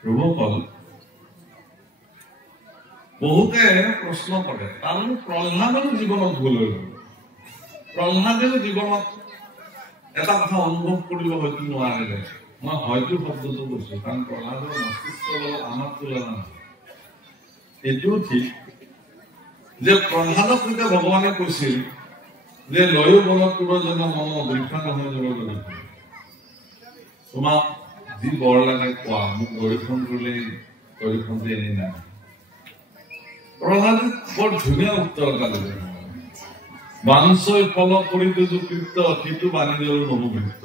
প্ৰভুসকল বহুতে প্ৰশ্ন কৰে কাৰণ প্ৰহ্লাদৰ জীৱনত ভুল হৈ গ'ল প্ৰহ্লাদেও জীৱনত এটা কথা অনুভৱ কৰিব হয়তো নোৱাৰিলে মই হয়তো শব্দটো কৈছো কাৰণ প্ৰহ্লাদৰ মস্তিষ্কৰ লগত আমাৰ তুলনা এইটো ঠিক যে প্ৰহ্লাদক যেতিয়া ভগৱানে কৈছিল যে লয়ো বলত পুৰজন মন বৃক্ষা নহয় যাব লাগিব তোমাক যি বৰ লাগে কোৱা মোক পৰীক্ষণ কৰিলে পৰীক্ষণ দিয়ে এনে নাই প্ৰহ্লাদে বৰ ধুনীয়া উত্তৰ এটা দিলে বাঞ্ছয় ফল কৰিতো কৃত্য সেইটো বাণিজ্যৰ নমুবৃত্ত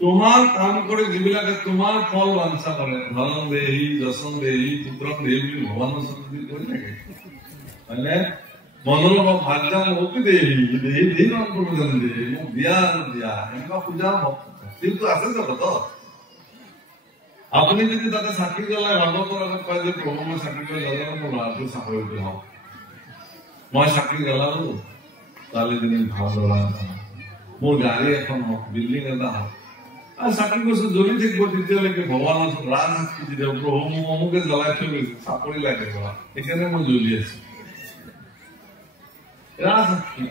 তোমাৰ কাম কৰি যিবিলাকে তোমাৰ ফল বাঞ্ছা কৰে ধন দেহি যশন দেহি পুত্ৰক দেহি বুলি ভগৱানৰ ওচৰত কৰি থাকে হয়নে মনৰ ভাগ্য মোক দেহি দেহি দেহি কাম কৰিব দেহি মোক দিয়া দিয়া এনেকুৱা পূজা কিন্তু আছে জগতত আপুনি যদি তাতে চাকি জ্বলাই ভাগৱতৰ আগত কয় যে প্ৰভু মই চাকি জ্বলালো মোৰ ল'ৰাটো চাকৰিটো হওক মই চাকি জ্বলালো ছোৱালীজনী ভাল ল'ৰা মোৰ গাড়ী এখন হওক বিল্ডিং এটা হওক আৰু চাকি কৈছো জ্বলি থাকিব তেতিয়ালৈকে ভগৱানৰ ৰাজ সাক্ষী দি দিয়ক প্ৰভু মোক অমুকে জ্বলাই থৈ গৈছে চাকৰি লাগে সেইকাৰণে মই জ্বলি আছো ৰাজ সাক্ষী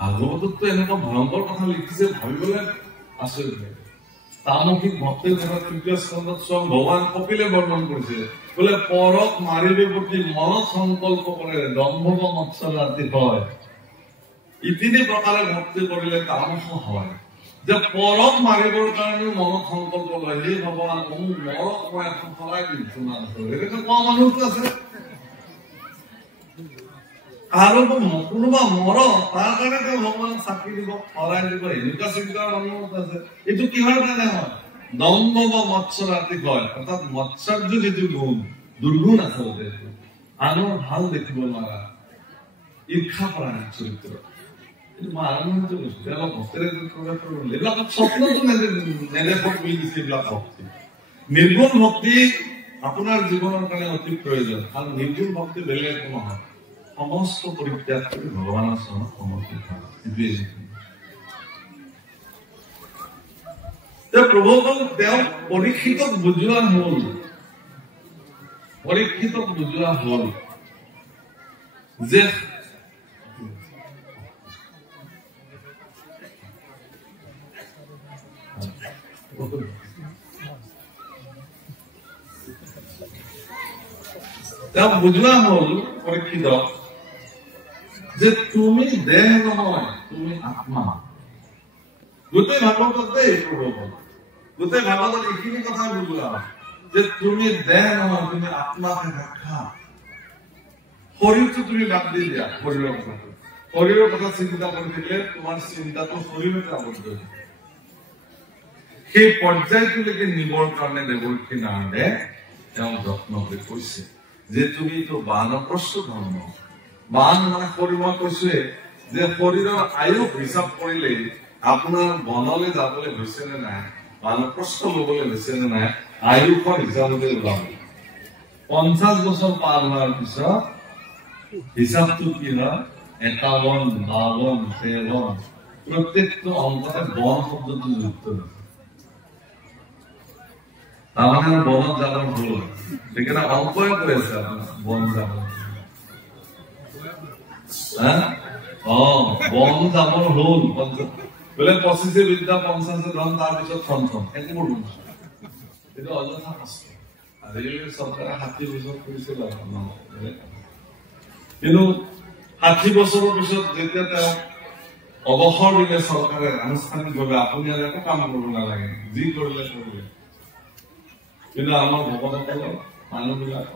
ভাগৱততো এনেকুৱা ভয়ংকৰ কথা লিখিছে ভাবিবলৈ আচৰিত লাগে তামসিক ভক্তিৰ কথা তৃতীয় স্কন্ধত স্বয়ং ভগৱান কপিলে বৰ্ণন কৰিছে বোলে পৰক মাৰিবে প্ৰতি মনত সংকল্প কৰে দম্ভ মৎসৰাতি হয় ই তিনি প্ৰকাৰে ভক্তি কৰিলে তামস হয় যে পৰক মাৰিবৰ কাৰণে মনত সংকল্প লয় সেই ভগৱান অমুক মৰক মই এখন সলাই দিম তোমাৰ এনেকে কোৱা মানুহটো আছে আৰু কোনোবা মৰ তাৰ কাৰণে তেওঁ ভগৱানক চাকি দিব সলাই দিব এনেকুৱা চিন্তা মানুহ আছে এইটো কিহৰ কাৰণে হয় দম্ভ বা মৎসৰাতি হয় অৰ্থাৎ মৎসৰ্য যিটো গুণ দুৰ্গুণ আচলতে আনৰ ভাল দেখিব নোৱাৰা ঈৰ্ষা কৰা চৰিত্ৰ এইটো মই আৰম্ভণিতে কৈছো তেওঁলোক ভক্তিৰে এইবিলাক স্বপ্নটো নেদেখক বুলি দিছে এইবিলাক ভক্তি নিৰ্গুণ ভক্তি আপোনাৰ জীৱনৰ কাৰণে অতি প্ৰয়োজন আৰু নিৰ্গুণ ভক্তি বেলেগ একো নহয় সমস্ত পৰিত্যাগ কৰি ভগৱানৰ চৰণত সমৰ্পিত হয় প্ৰভুসকল তেওঁ পৰীক্ষিতক বুজোৱা হল যে তেওঁ বুজোৱা হল পৰীক্ষিতক যে তুমি দেহ নহয় তুমি আত্মা গোটেই ভাগৱতত দেই প্ৰভুসকল গোটেই ভাগৱতত এইখিনি কথা বুজোৱা যে তুমি দেহ নহয় তুমি আত্মাকে দেখা শৰীৰটো তুমি বাদ দি দিয়া শৰীৰৰ কথা চিন্তা কৰি থাকিলে তোমাৰ চিন্তাটো শৰীৰতে আবদ্ধ হৈ থাকে সেই পৰ্যায়টোলৈকে নিবৰ কাৰণে দেৱৰ্ষী নাৰদে তেওঁ যত্ন কৰি কৈছে যে তুমিতো বানপ্ৰস্থ ধৰ্ম বান মানে শৰীৰ মই কৈছোৱে যে শৰীৰৰ আয়ুস হিচাপ কৰিলে আপোনাৰ বনলৈ যাবলৈ হৈছে নে নাই বানপ্ৰস্থ লবলৈ হৈছে নে নাই আয়ুসৰ হিচাপতে ওলাব 50 বছৰ পাৰ হোৱাৰ পিছত হিচাপটো কি হয় 51, 52, 53 প্ৰত্যেকটো অংকতে বন শব্দটো যুক্ত হৈছে তাৰমানে বনত যাবৰ ভুল সেইকাৰণে অংকই কৈ আছে আপোনাৰ বন যাব বন যাবৰ হল বোলে 25 বিদ্যা 50 ধন তাৰপিছত থন একবোৰ এইটো অযথা কষ্ট আজিকালি চৰকাৰে 60 বছৰ কৰিছিল কিন্তু 60 বছৰৰ পিছত যেতিয়া তেওঁ অৱসৰ দিলে চৰকাৰে আনুষ্ঠানিকভাৱে আপুনি আৰু একো কাম কৰিব নালাগে যি কৰিলে কৰিলে কিন্তু আমাৰ ভকতসকলৰ মানুহবিলাক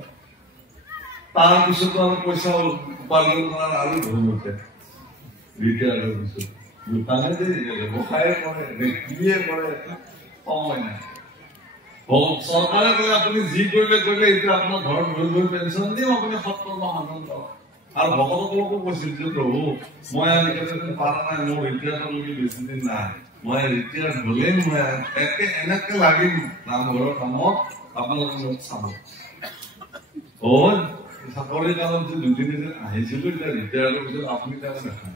তাৰ পিছতো আৰু পইচা উপাৰ্জন কৰাৰ আৰু ভুল উঠে ৰিটায়াৰ পিছত দোকানে ব্যৱসায়ে কৰে কিয়ে কৰে সময় নাই চৰকাৰে কলে আপুনি যি কৰিলে এতিয়া আপোনাৰ ঘৰত গৈ পেঞ্চন দিম আপুনি 70 মাহ আনন্দ আৰু ভকতসকলকো কৈছিল যে প্ৰভু মই আজিকালি পাৰা নাই মোৰ ৰিটায়াৰলৈকে বেছি দিন নাই মই ৰিটায়াৰ হলে মই এনেকে লাগিম নামঘৰৰ কামত আপোনালোকে মোক চাব চাকৰি কালত যে 2-3 দিন আহিছিলো এতিয়া ৰিটায়াৰৰ পিছত আপুনি তাকে দেখা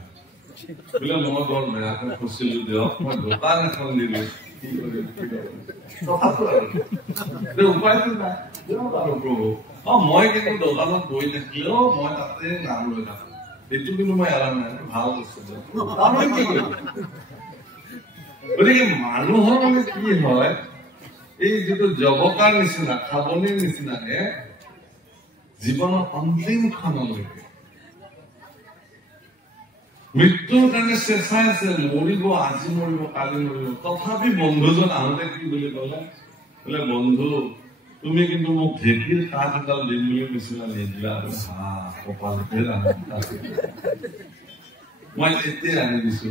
বোলে মই বৰ বেয়াকৈ ফচিলো দিয়ক মই দোকান এখন দিলো উপায়টো নাই প্ৰভু মই কিন্তু দোকানত বহি থাকিলেও মই তাতে নাম লৈ থাকো এইটো কিন্তু মই এৰা নাই ভাল বস্তু কি কৰিম গতিকে মানুহৰ মানে কি হয় এই যিটো জবকাৰ নিচিনা খাবনিৰ নিচিনাকে জীৱনৰ অন্তিম ক্ষণলৈকে মৃত্যুৰ কাৰণে চেঁচাই আছে মৰিব আজি মৰিব কালি মৰিব তথাপি বন্ধুজন আহোঁতে কি বুলি ক'লে বোলে বন্ধু তুমি কিন্তু মোক ঢেঁকীৰ কাঠ এডাল দিম বুলি কৈছিলা নিদিলা মই এতিয়া আনি দিছো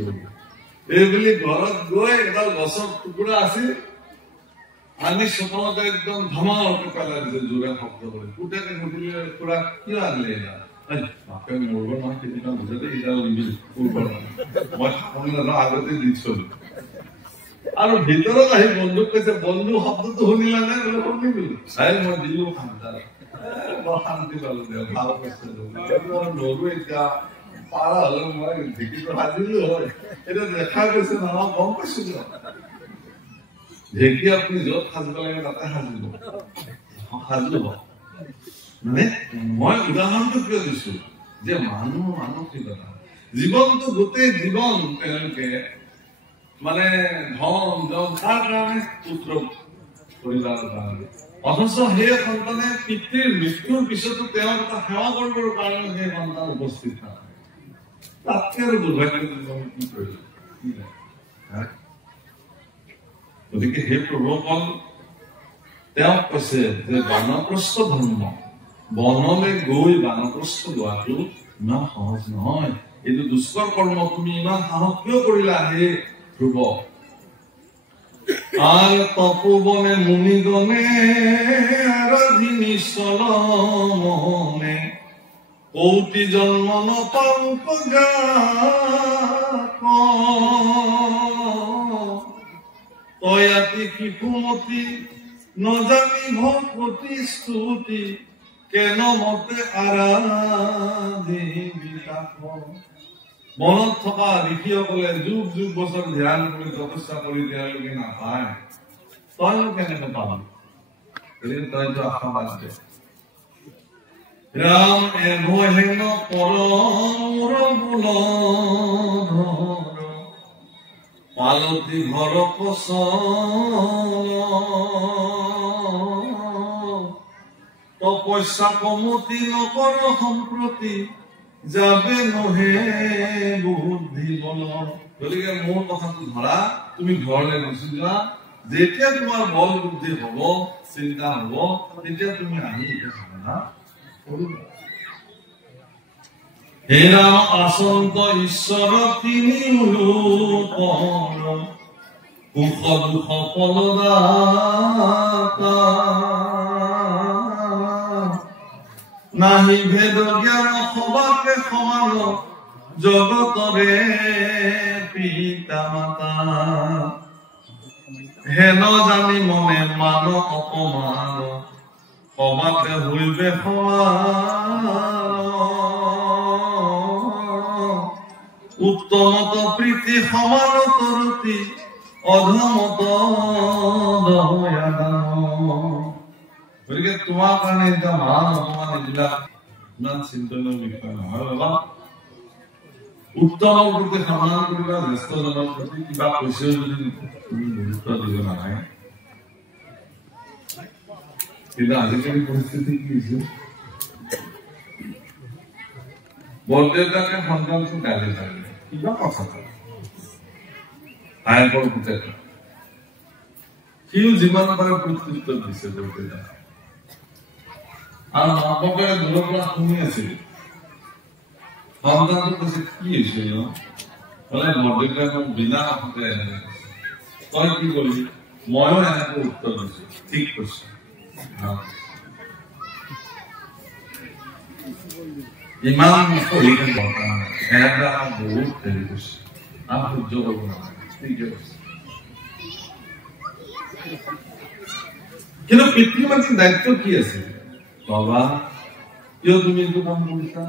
এই বুলি ঘৰত গৈ এডাল গছৰ টুকুৰা আছিল আনি চকলতে একদম ধমালকে পেলাই দিছে জোৰে শব্দ কৰি পুতেকে সুধিলে খুৰা কিয় আনিলে এডাল বাপে মৰিব নহয় কেতিয়াবা বুজাতে এডাল নিবিল মই আগতে দি থলো আৰু ভিতৰত আহি বন্ধুক কৈছে বন্ধু শব্দটো শুনিলা নে বোলে শুনিলো চাই মই দিলো বৰ শান্তি পালো দিয়ক ভাল কৈছে নৰো এতিয়া পাৰা হলে মই ঢেঁকীটো সাজিলো হয় এতিয়া দেখা গৈছে নহয় গম পাইছো ঢেঁকী আপুনি য'ত সাজিব লাগে তাতে সাজিব সাজিব মানে মই উদাহৰণটো কিয় দিছো যে মানুহ মানসিকতা জীৱনটো গোটেই জীৱন তেওঁলোকে মানে ধন জন তাৰ কাৰণে পুত্ৰ পৰিবাৰৰ কাৰণে অথচ সেই সন্তানে পিতৃৰ মৃত্যুৰ পিছতো তেওঁৰ এটা সেৱা কৰিবৰ কাৰণে সেই সন্তান উপস্থিত থাকে তাতকে আৰু দুৰ্ভাগ্য কি কৰিলে গতিকে সেই প্ৰভুসকল তেওঁ কৈছে যে বানপ্ৰস্থ ধৰ্ম বনলৈ গৈ বানপ্ৰস্থ লোৱাটো ইমান সহজ নহয় এইটো দুষ্কৰ কৰ্ম তুমি ইমান সাহস কিয় কৰিলা হে ধ্ৰুৱ আর তপোবনে মুনিগণে আরাধিনী চলমনে কৌটি জন্ম নপাও তয়াতি কিকুমতি নজানি ভক্তি স্তুতি কেন মতে আৰাধিবি তাক মনত থকা ঋষিসকলে যুগ যুগ বছৰ ধ্যান কৰি তপস্যা কৰি তেওঁলোকে নাপায় তইনো কেনেকে পাবি তইতো আশাবাদ দে ৰাম এহেন পৰমৰ বোল পালতি ঘৰ পচ তপস্যা কমতি নকৰ সম্প্ৰতি যাবে নহে বুদ্ধি বল গতিকে মোৰ কথাটো ধৰা তুমি ঘৰলৈ গুচি যোৱা যেতিয়া তোমাৰ বল বুদ্ধি হব চিন্তা হব তেতিয়া তুমি আহি সাধনা কৰিবা হে ৰাম আচন্ত ঈশ্বৰ তিনি সুখ দুখ ফলদাতা নাহি ভেদ জ্ঞান সবাকে সমান জগতরে পিতা মাতা হেন জানি মনে মান অপমান সবাকে হইবে সমান উত্তমত প্রীতি সমান তরতি অধমত দয়া গতিকে তোমাৰ কাৰণে এতিয়া মান অপমান এইবিলাক ইমান চিন্তনীয় বিষয় নহয় বাবা উত্তমৰ প্ৰতি সন্মান কৰিবা জ্যেষ্ঠজনৰ প্ৰতি কিবা কৈছেও যদি তুমি গুৰুত্ব দিব নালাগে কিন্তু আজিকালি পৰিস্থিতি কি হৈছে বৰদেউতাকে সন্তানটো গালি লাগে কিবা কথা কয় আইকৰ পুতেক সিও যিমান পাৰে প্ৰত্যুত্তৰ দিছে বৰদেউতাক আৰ মাপকে দূৰপৰা শুনি আছিল সন্তানটো কৈছে কি হৈছে বলে বৰদেউতাক বিনা কথাতে তই কি কৰিলি ময়ো এনেকৈ উত্তৰ দিছো ঠিক কৈছে ইমান সহিকে দৰকাৰ নাই এটা বহুত হেৰি কৈছে আৰু সহ্য কৰিব নালাগে ঠিকে কৈছে কিন্তু পিতৃ মাতৃৰ দায়িত্ব কি আছে বাবা কিয় তুমি এইটো কাম কৰিছা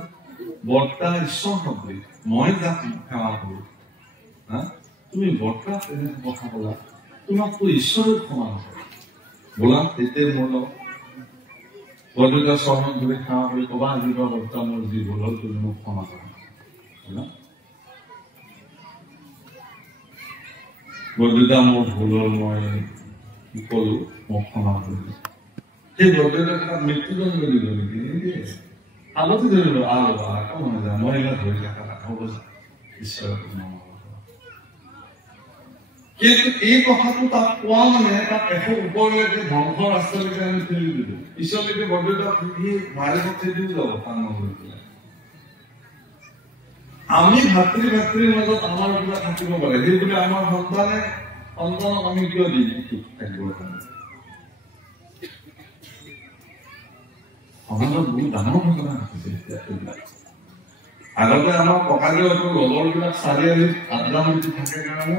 বৰ্তা ঈশ্বৰ শব্দী মই যাক সেৱা কৰো তুমি বৰ্তা কথা কলা তোমাকতো ঈশ্বৰে ক্ষমা নকৰে বোলা তেতিয়া মোৰ বৰদেউতা চৰণত ধৰি সেৱা কৰি কবা আজিৰ পৰা বৰ্তা মোৰ যি ভুল হ'ল তুমি মোক ক্ষমা কৰা বৰদেউতা মোৰ ভুল হ'ল মই কি কলো মোক ক্ষমা কৰিলো সেই বৰদেউতাক মৃত্যুদণ্ড দিব নেকি আগতে ধৰিলো মনে যায় মই এইবিলাক ধৰি থকা ঈশ্বৰ কিন্তু এই কথাটো তাক কোৱা মানে তাক এশ ওপৰলৈকে ধ্বংস ৰাস্তালৈকে আমি ঠেলি দিলো পিছলৈকে বৰদেউতাক মাৰি পঠিয়াই যাব কাম নকৰি পেলাই আমি ভাতৃ ভাতৃৰ মাজত আমাৰ কিবা থাকিব পাৰে সেই বুলি আমাৰ সন্তানক আমি কিয় দিম থাকিবৰ কাৰণে সমাজত বহুত ডাঙৰ ঘটনা ঘটিছে আগতে আমাৰ ককাদেউহঁতৰ লগৰবিলাক চাৰিআলিত আড্ডা মাৰি থাকে কাৰণে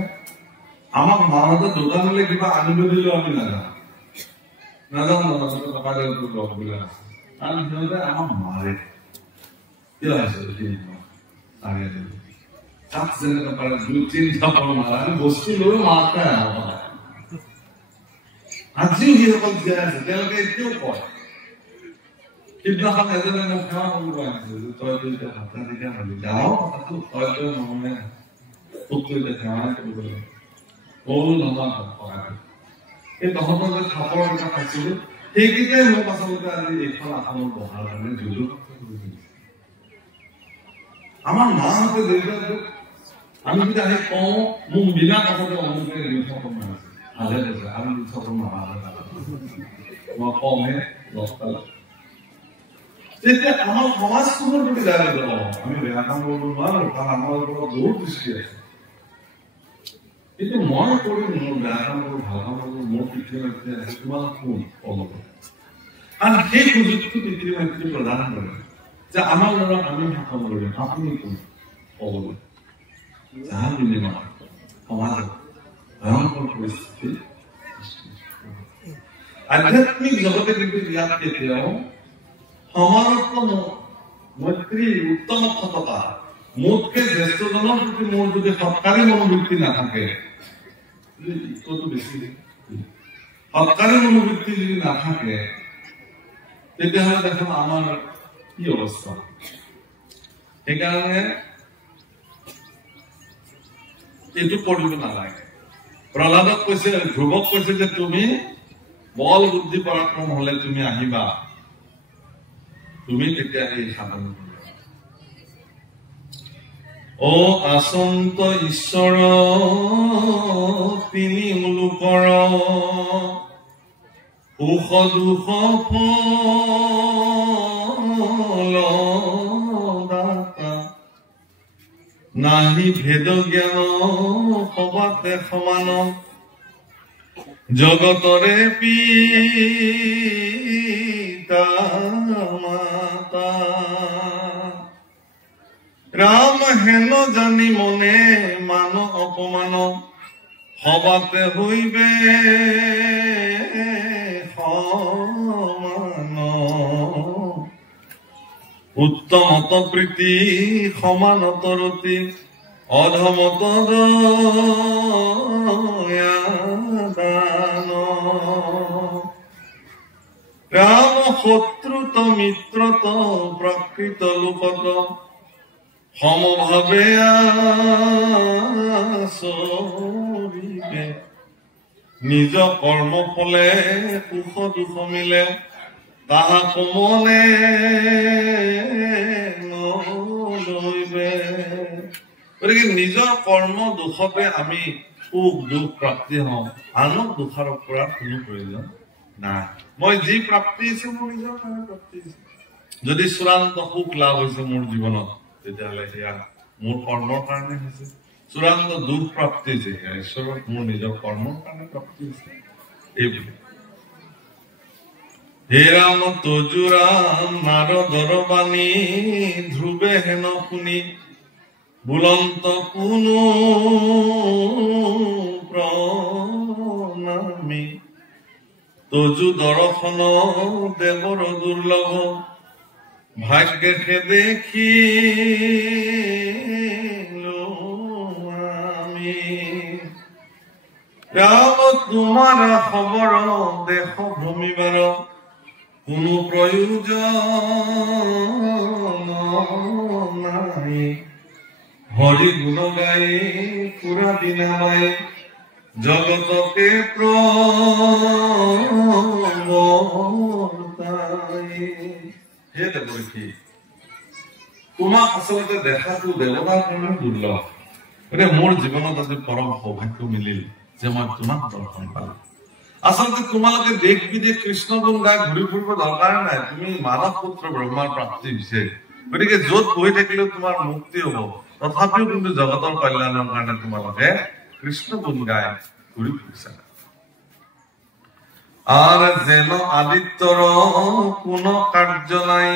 আমাক মাহঁতে দোকানলৈ কিবা আনিব দিলেও আমি নাজানো ককাদেউহঁতৰ লগবিলাক আছে কাৰণ সিহঁতে আমাক মাৰে কিয় আছে চাৰিআলি চাক যেনেকৈ পাৰে দুই তিনিটা মাৰা আমি বস্তু লৈ মাৰ খাই আজিও সেইসকল জীয়াই আছে তেওঁলোকে এতিয়াও কয় সিদিনাখন এজনে মোক সেৱা কৰিব আহিছিল যে তইতো এতিয়া ভাতা দিকা হলি ডাঙৰ কথাটো তইতো নহলে তোকতো এতিয়া সেৱাই কৰিব লাগিব এই তহঁতৰ যে থাপৰ এটা খাইছিলো সেইকেইটাই মোক আচলতে আজি এইখন আসনত বহাৰ কাৰণে যুঁজৰ আমাৰ মাহঁতে দেউতাক আমি যদি আহি কওঁ মোক বিনা কথাতে অমুকে লিখক মাৰিছে ভালে কৈছে আমি লিখক মাৰা মই কমহে 10 টা তেতিয়া আমাৰ সমাজখনৰ প্ৰতি দায়িত্ব ল'ব আমি বেয়া কাম কৰিব নোৱাৰো কাৰণ আমাৰ ওপৰত বহুত দৃষ্টি আছে কিন্তু মই কৰিম মোৰ বেয়া কাম কৰোঁ ভাল কাম কৰোঁ মোৰ পিতৃ মাতৃ আছে তোমাৰ কোন অলপ আৰু সেই সুযোগটো পিতৃ মাতৃ প্ৰদান কৰে যে আমাৰ ল'ৰাক আমি শাসন কৰিম আপুনি কোন ক'বলৈ যাৰ বিনিময়ত সমাজত ভয়ংকৰ পৰিস্থিতি আধ্যাত্মিক জগতে কিন্তু ইয়াত কেতিয়াও সমানত্ব মৈত্ৰী উত্তম সততা মোতকে জ্যেষ্ঠজনৰ প্ৰতি মোৰ যদি সৎকাৰী মনোবৃত্তি নাথাকে সৎকাৰী মনোবৃত্তি যদি নাথাকে তেতিয়াহ'লে দেখোন আমাৰ কি অৱস্থা সেইকাৰণে এইটো কৰিব নালাগে প্ৰহ্লাদক কৈছে ধ্ৰুৱক কৈছে যে তুমি বল বুদ্ধি পৰাক্ৰম হলে তুমি আহিবা তুমি তেতিয়া এই সাধন ও আচন্ত ঈশ্বৰ তিনি মুলুকৰ সুখ দুখ ফল দাতা নাহি ভেদ জ্ঞান সবাতে সমান জগতৰে পিতা মাতা ৰাম হেন জানি মনে মান অপমান সবাতে হইবে সমান উত্তমত প্ৰীতি সমানত ৰতি অধমত দান ৰাম শত্ৰুত মিত্ৰত প্ৰকৃত লোকত সমভাৱে আচৰিবে নিজ কৰ্ম ফলে সুখ দুখ মিলে তাহা কমলে নলৈবে গতিকে নিজৰ কৰ্ম দুখতে আমি সুখ দুখ প্ৰাপ্তি হওঁ আনক দোষাৰোপ কৰাৰ কোনো প্ৰয়োজন নাই মই যি প্ৰাপ্তি হৈছে মোৰ নিজৰ কাৰণে প্ৰাপ্তি হৈছে যদি চূড়ান্ত সুখ লাভ হৈছে মোৰ জীৱনত তেতিয়াহ'লে সেয়া মোৰ কৰ্মৰ কাৰণে হৈছে চূড়ান্ত দুখ প্ৰাপ্তি হৈছে সেয়া ঈশ্বৰক মোৰ নিজৰ কৰ্মৰ কাৰণে প্ৰাপ্তি হৈছে এইবুলি হে ৰাম তজু ৰাম নাৰদৰ বাণী ধ্ৰুৱে হেন শুনি বুলন্ত কোনো প্ৰণামী তজু দৰ্শন দেৱৰ দুৰ্লভ ভাগ্যে দেখি আমি ৰাম তোমাৰ খবৰ দেশ ভ্ৰমিবাৰ কোনো প্ৰয়োজন নাই হৰি গুণ গাই পুৰা দিনা নাই জগতকে প্ৰৱৰ্তাই। সেই দেখি তোমাক আচলতে দেখাটো দেৱতাৰ কাৰণে দুৰ্লভ। গতিকে মোৰ জীৱনত আজি পৰম সৌভাগ্য মিলিল যে মই তোমাক দৰ্শন পালো। আচলতে তোমালোকে দেশ বিদেশ কৃষ্ণ গুণ গাই ঘূৰি ফুৰিব দৰকাৰ নাই। তুমি মানৱ পুত্ৰ ব্ৰহ্মাৰ প্ৰাপ্তি হৈছে। গতিকে য'ত বহি থাকিলেও তোমাৰ মুক্তি হব। তথাপিও কিন্তু জগতৰ কল্যাণৰ কাৰণে তোমালোকে কৃষ্ণ গুণ গাই ঘূৰি ফুৰিছা। আৰ যেন আদিত্যৰ কোনো কাৰ্য নাই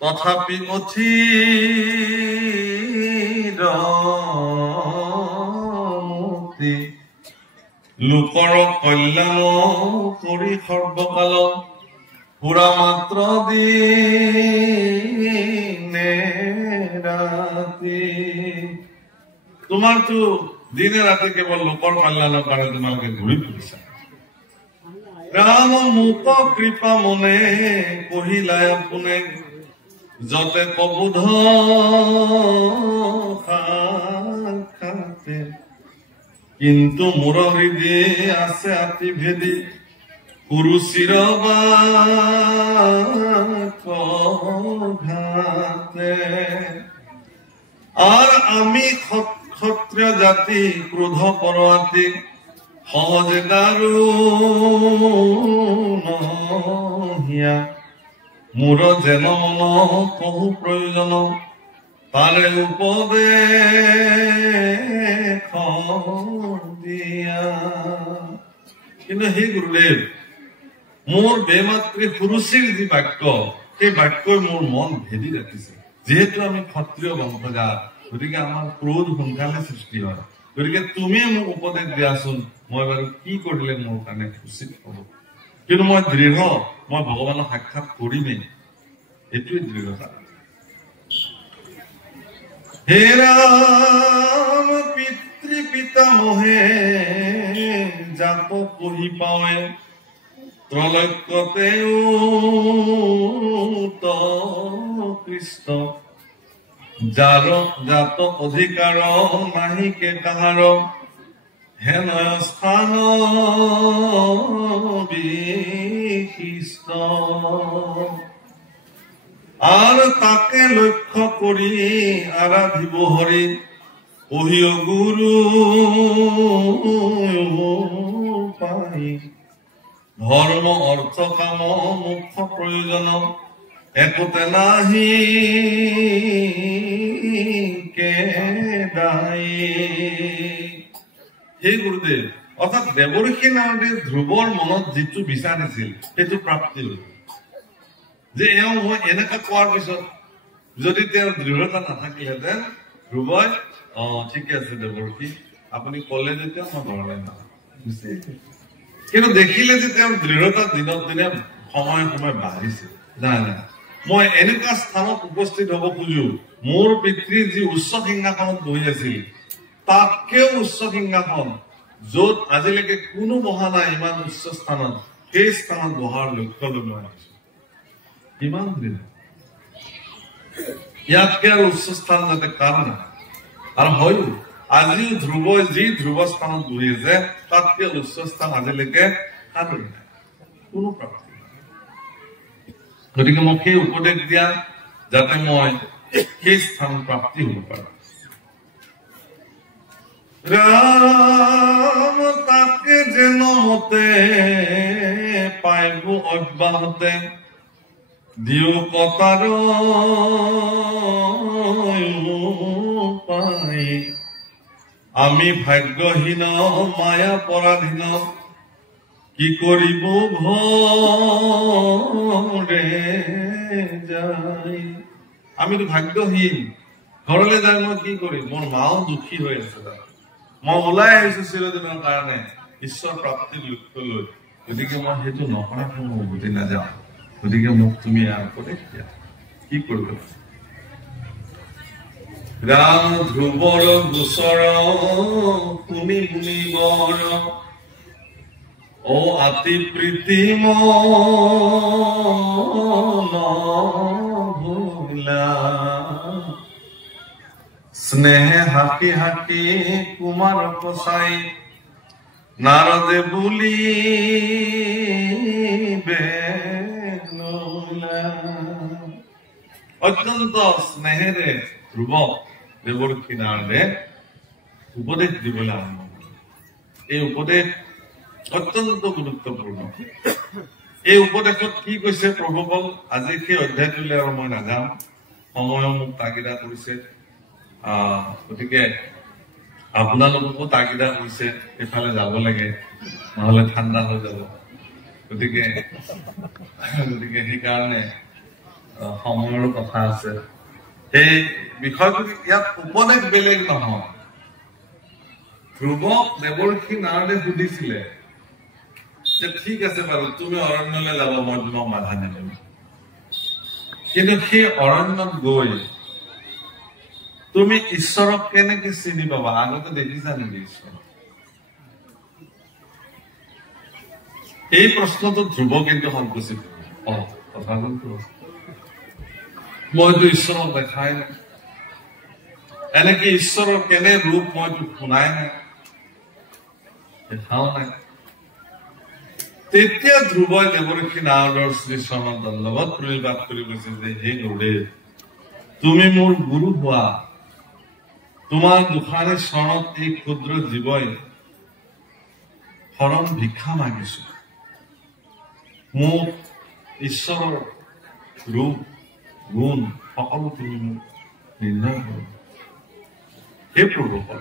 তথাপি অথিৰ মুক্তি লোকৰ কল্যাণ কৰি সৰ্বকাল পুৰা মাত্ৰ দিনে ৰাতি। তোমাৰতো দিনে ৰাতি কেৱল লোকৰ কল্যাণৰ কাৰণে তোমালোকে ঘূৰি ফুৰিছা। ৰাম মুক কৃপা মনে কহিলাই আপোনে যতে কবোধ সাক্ষাতে কিন্তু মোৰ হৃদয়ে আছে আতি ভেদি কুৰুচিৰ ঘাতে। আৰ আমি ক্ষত্ৰিয় জাতি ক্ৰোধ পৰোয়াতি সহজে দাৰু নহিয়া মোৰ যেন মন কহু প্ৰয়োজন তাৰে উপদেশ দিয়া। কিন্তু সেই গুৰুদেৱ মোৰ বেমাতৃ সুৰুচিৰ যি বাক্য সেই বাক্যই মোৰ মন ভেদি ৰাখিছে। যিহেতু আমি ক্ষত্ৰিয় বংশজাত গতিকে আমাৰ ক্ৰোধ সোনকালে সৃষ্টি হয়। গতিকে তুমি মোক উপদেশ দিয়াচোন মই বাৰু কি কৰিলে মোৰ কাৰণে উচিত হব। কিন্তু মই দৃঢ় মই ভগৱানক সাক্ষাৎ কৰিমেই, এইটোৱে দৃঢ়তা। হে ৰাম পিতৃ পিতামহে জাত পঢ়ি পাৱে ত্ৰলৈক্যতেও কৃষ্ণ যাৰ জাত অধিকাৰ নাহিকে কাহাৰ হেন স্থান বিশিষ্ট। আৰ তাকে লক্ষ্য কৰি আৰাধিব হৰি অহিয় গুৰু পাই ধৰ্ম অৰ্থ কাম মুখ্য প্ৰয়োজন একোতে নাহি কেদাই। সেই গুৰুদেৱ অৰ্থাৎ দেৱৰ্ষি নাৰদে ধ্ৰুৱৰ মনত যিটো বিচাৰিছিল সেইটো প্ৰাপ্তি হল। যে এওঁ মই এনেকা কোৱাৰ পিছত যদি তেওঁৰ দৃঢ়তা নাথাকিলেহেঁতেন ধ্ৰুৱই ঠিকে আছে দেৱৰ্ষি আপুনি কলে যেতিয়া মই ঘৰলৈ নাযাওঁ। কিন্তু দেখিলে যে তেওঁৰ দৃঢ়তা দিনক দিনে সময়ে সময়ে বাঢ়িছে। নাই নাই মই এনেকুৱা স্থানত উপস্থিত হব খোজো মোৰ পিতৃৰ যি উচ্চ সিংহাসনত বহি আছিল তাতকেও উচ্চ সিংহাসন যত আজিলৈকে কোনো বহা নাই ইমান উচ্চ স্থানত সেই স্থানত বহাৰ লক্ষ্য লৈ মই আহিছো। ইমান দিন ইয়াতকে আৰু উচ্চ স্থান যাতে কাৰ নাই। আৰু হয়ো আজিও ধ্ৰুৱই যি ধ্ৰুৱ স্থানত বহি আছে তাতকে উচ্চ স্থান আজিলৈকে কাৰো নাই, কোনো প্ৰাপ্তি নাই। গতিকে মোক সেই উপদেশ দিয়া যাতে মই সেই স্থান প্ৰাপ্তি হব পাৰো। ৰাম তাকে যেন মতে পাইব অব্যাহতে দিও কতাৰ পাই আমি ভাগ্যহীন মায়া পৰাধীন কি কৰিব ঘৰে যাই। আমিতো ভাগ্যহীন, ঘৰলৈ যাই মই কি কৰিম? মোৰ মাও দুখী হৈ আছে। মই ওলাই আহিছো চিৰদিনৰ কাৰণে ঈশ্বৰ প্ৰাপ্তিৰ লক্ষ্য লৈ। গতিকে মই সেইটো নকৰাকৈ মই উভতি নাযাওঁ। গতিকে মোক তুমি ইয়াৰ উপদেশ দিয়া কি কৰিব। ৰাম ধ্ৰুৱৰ গোচৰ শুনি মুনিবৰ ও আতি প্ৰীতিম ভুলা স্নেহে হাকি হাকি কুমাৰ কসাই নাৰদে বুলি অত্যন্ত স্নেহেৰে ধ্ৰুৱ দেৱৰ্ষী নাৰদে উপদেশ দিবলৈ আৰম্ভ কৰিলে। এই উপদেশ অত্যন্ত গুৰুত্বপূৰ্ণ। এই উপদেশত কি কৈছে প্ৰভুসকল, আজি সেই অধ্যায়টোলৈ আৰু মই নাযাম, সময়ো মোক তাগিদা কৰিছে। গতিকে আপোনালোককো তাগিদা কৰিছে, এইফালে যাব লাগে, নহলে ঠাণ্ডা হৈ যাব। গতিকে সেইকাৰণে সময়ৰো কথা আছে। সেই বিষয়টো ইয়াত উপদেশ বেলেগ নহয়। ধ্ৰুৱক দেৱৰ্ষী নাৰদে সুধিছিলে যে ঠিক আছে বাৰু, তুমি অৰণ্যলৈ যাব, মই তোমাক বাধা নিদিম। কিন্তু সেই অৰণ্যত গৈ তুমি ঈশ্বৰক কেনেকে চিনি পাবা? আগতে দেখিছা নেকি ঈশ্বৰক? এই প্ৰশ্নটো ধ্ৰুৱ কিন্তু সংকুচিত। মইতো ঈশ্বৰক দেখাই নাই, এনেকে ঈশ্বৰৰ কেনে ৰূপ মইতো শুনাই নাই, দেখাও নাই। তেতিয়া ধ্ৰুৱই দেৱৰ্ষী নাৰদৰ শ্ৰীচৰণত দণ্ডৱত প্ৰণিপাত কৰি কৈছে যে হে গুৰুদেৱ, তুমি মোৰ গুৰু হোৱা, তোমাৰ দুখাৰী চৰণত এই ক্ষুদ্ৰ জীৱই শৰণ ভিক্ষা মাগিছো। মোক ঈশ্বৰৰ ৰূপ গুণ সকলো তুমি মোক নিৰ্ণয় কৰা। সেই প্ৰভুসকল,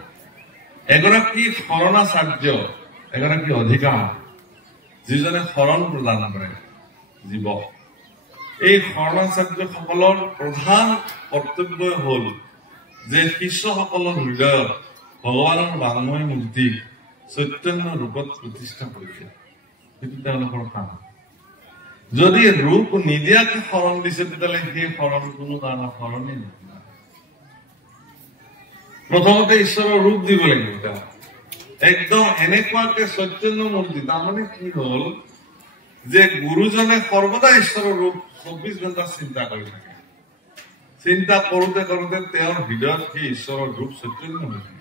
এগৰাকী শৰণাচাৰ্য, এগৰাকী অধিকাৰ, যিজনে শৰণ প্ৰদান কৰে জীৱক, এই শৰণাচাৰ্যসকলৰ প্ৰধান কৰ্তব্যই হল যে শিষ্যসকলৰ হৃদয়ত ভগৱানৰ বাংময় মূৰ্তি চৈতন্য ৰূপত প্ৰতিষ্ঠা কৰিছে। সেইটো তেওঁলোকৰ কাম। যদি ৰূপ নিদিয়াকে শৰণ দিছে, তেতিয়াহ'লে সেই শৰণ কোনো কাৰণে শৰণেই নহয়। প্ৰথমতে ঈশ্বৰৰ ৰূপ দিব লাগিব। তেওঁ একদম এনেকুৱাকে চৈতন্য মূৰ্তি। তাৰমানে কি হল যে গুৰুজনে সৰ্বদা ঈশ্বৰৰ ৰূপ 24 ঘণ্টা চিন্তা কৰি থাকে। চিন্তা কৰোতে কৰোতে তেওঁৰ হৃদয়ত সেই ঈশ্বৰৰ ৰূপ চৈতন্য মূৰ্তি।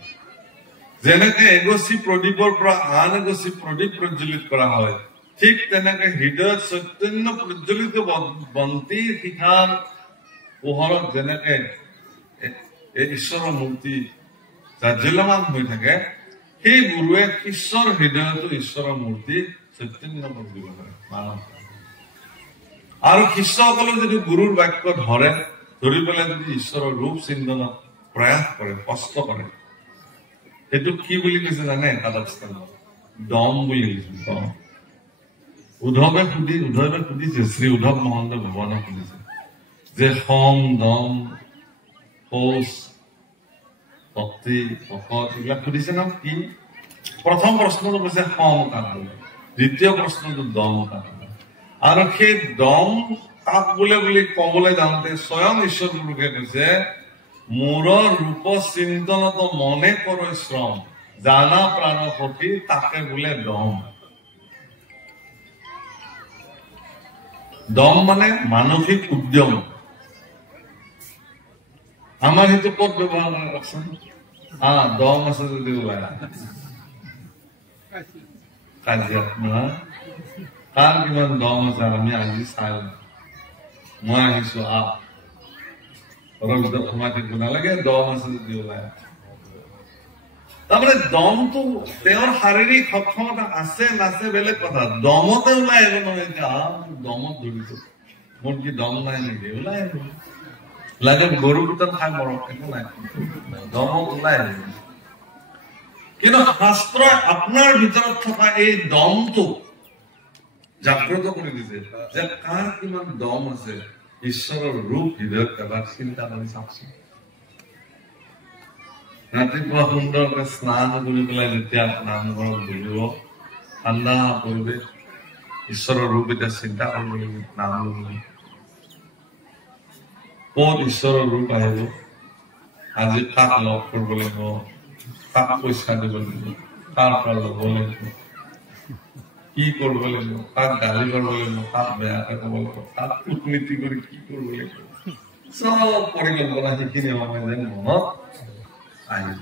যেনেকে এগছি প্ৰদীপৰ পৰা আন এগছি প্ৰদীপ প্ৰজ্বলিত কৰা হয়, ঠিক তেনেকে হৃদয়ত চৈতন্য প্ৰজ্বলিত বন্তি শিখাৰ পোহৰত যেনেকে ঈশ্বৰৰ মূৰ্তি জাজ্বল্যমান হৈ থাকে, সেই গুৰুৱে শিষ্যৰ হৃদয়তো ঈশ্বৰৰ মূৰ্তি চৈতন্য দিব পাৰে। আৰু শিষ্যসকলে যদি গুৰুৰ বাক্য ধৰি পেলাই যদি ঈশ্বৰৰ ৰূপ চিন্তনত প্ৰয়াস কৰে, কষ্ট কৰে, সেইটো কি বুলি কৈছে জানে? কাজাখস্তানত দম বুলি কৈছে। দম। উদ্ধৱে সুধিছে, শ্ৰী উদ্ধৱ মহন্ত ভগৱানক সুধিছে যে সম, দম, শৌচ, ভক্তি, ভকত এইবিলাক সুধিছে ন? কি প্ৰথম প্ৰশ্নটো কৈছে সম কাক, দ্বিতীয় প্ৰশ্নটো দম কাক। আৰু সেই দম কাক বোলে বুলি কবলৈ যাওঁতে স্বয়ং ঈশ্বৰ গুৰুকে কৈছে, মূৰৰ ৰূপ চিন্তনত মনে কৰ শ্ৰম, জানা প্ৰাণ সখী তাকে বোলে দম। দম মানে মানসিক উদ্যম। আমাৰ সেইটো ক'ত ব্যৱহাৰ কৰে কওকচোন? দম আছে যদি ওলাই কাজিয়াত নহয়, কাৰ কিমান দম আছে আমি আজি চাই। মই আহিছো ঘৰৰ ভিতৰত সোমাই থাকিব নালাগে, দম আছে যদি ওলাই। তাৰমানে দমটো তেওঁৰ শাৰীৰিক সক্ষমতা আছে নাছে বেলেগ কথা, দমতে ওলাই আহিব নহয়। দমত ধৰিছো, মোৰ কি দম নাই নেকি? ওলাই আহিব লাগে, গৰু দুটা খাই মৰক, একো নাই, দমত ওলাই আহিব। কিন্তু শাস্ত্ৰই আপোনাৰ ভিতৰত থকা এই দমটো জাগ্ৰত কৰি দিছে যে কাৰ কিমান দম আছে। ঈশ্বৰৰ ৰূপ হৃদয়ত এবাৰ চিন্তা কৰি চাওকচোন। ৰাতিপুৱা সুন্দৰকে স্নান কৰি পেলাই যেতিয়া নামঘৰত বহিব, ঠাণ্ডা পৰিৱেশ, ঈশ্বৰৰ ৰূপ এতিয়া চিন্তা কৰিব লাগিব। নাম লবলৈ ক'ত ঈশ্বৰৰ ৰূপ আহিব, আজি কাক লগ কৰিব লাগিব, কাক পইচা দিব লাগিব, কাৰ পৰা ল'ব লাগিব। কি কৰিব লাগিব, তাক গালি কৰিব লাগিব, তাক বেয়াকে ক'ব লাগিব, তাক কূটনীতি কৰি কি কৰিব লাগিব, চব পৰিকল্পনা সেইখিনি সময় যেন মনত আহিব।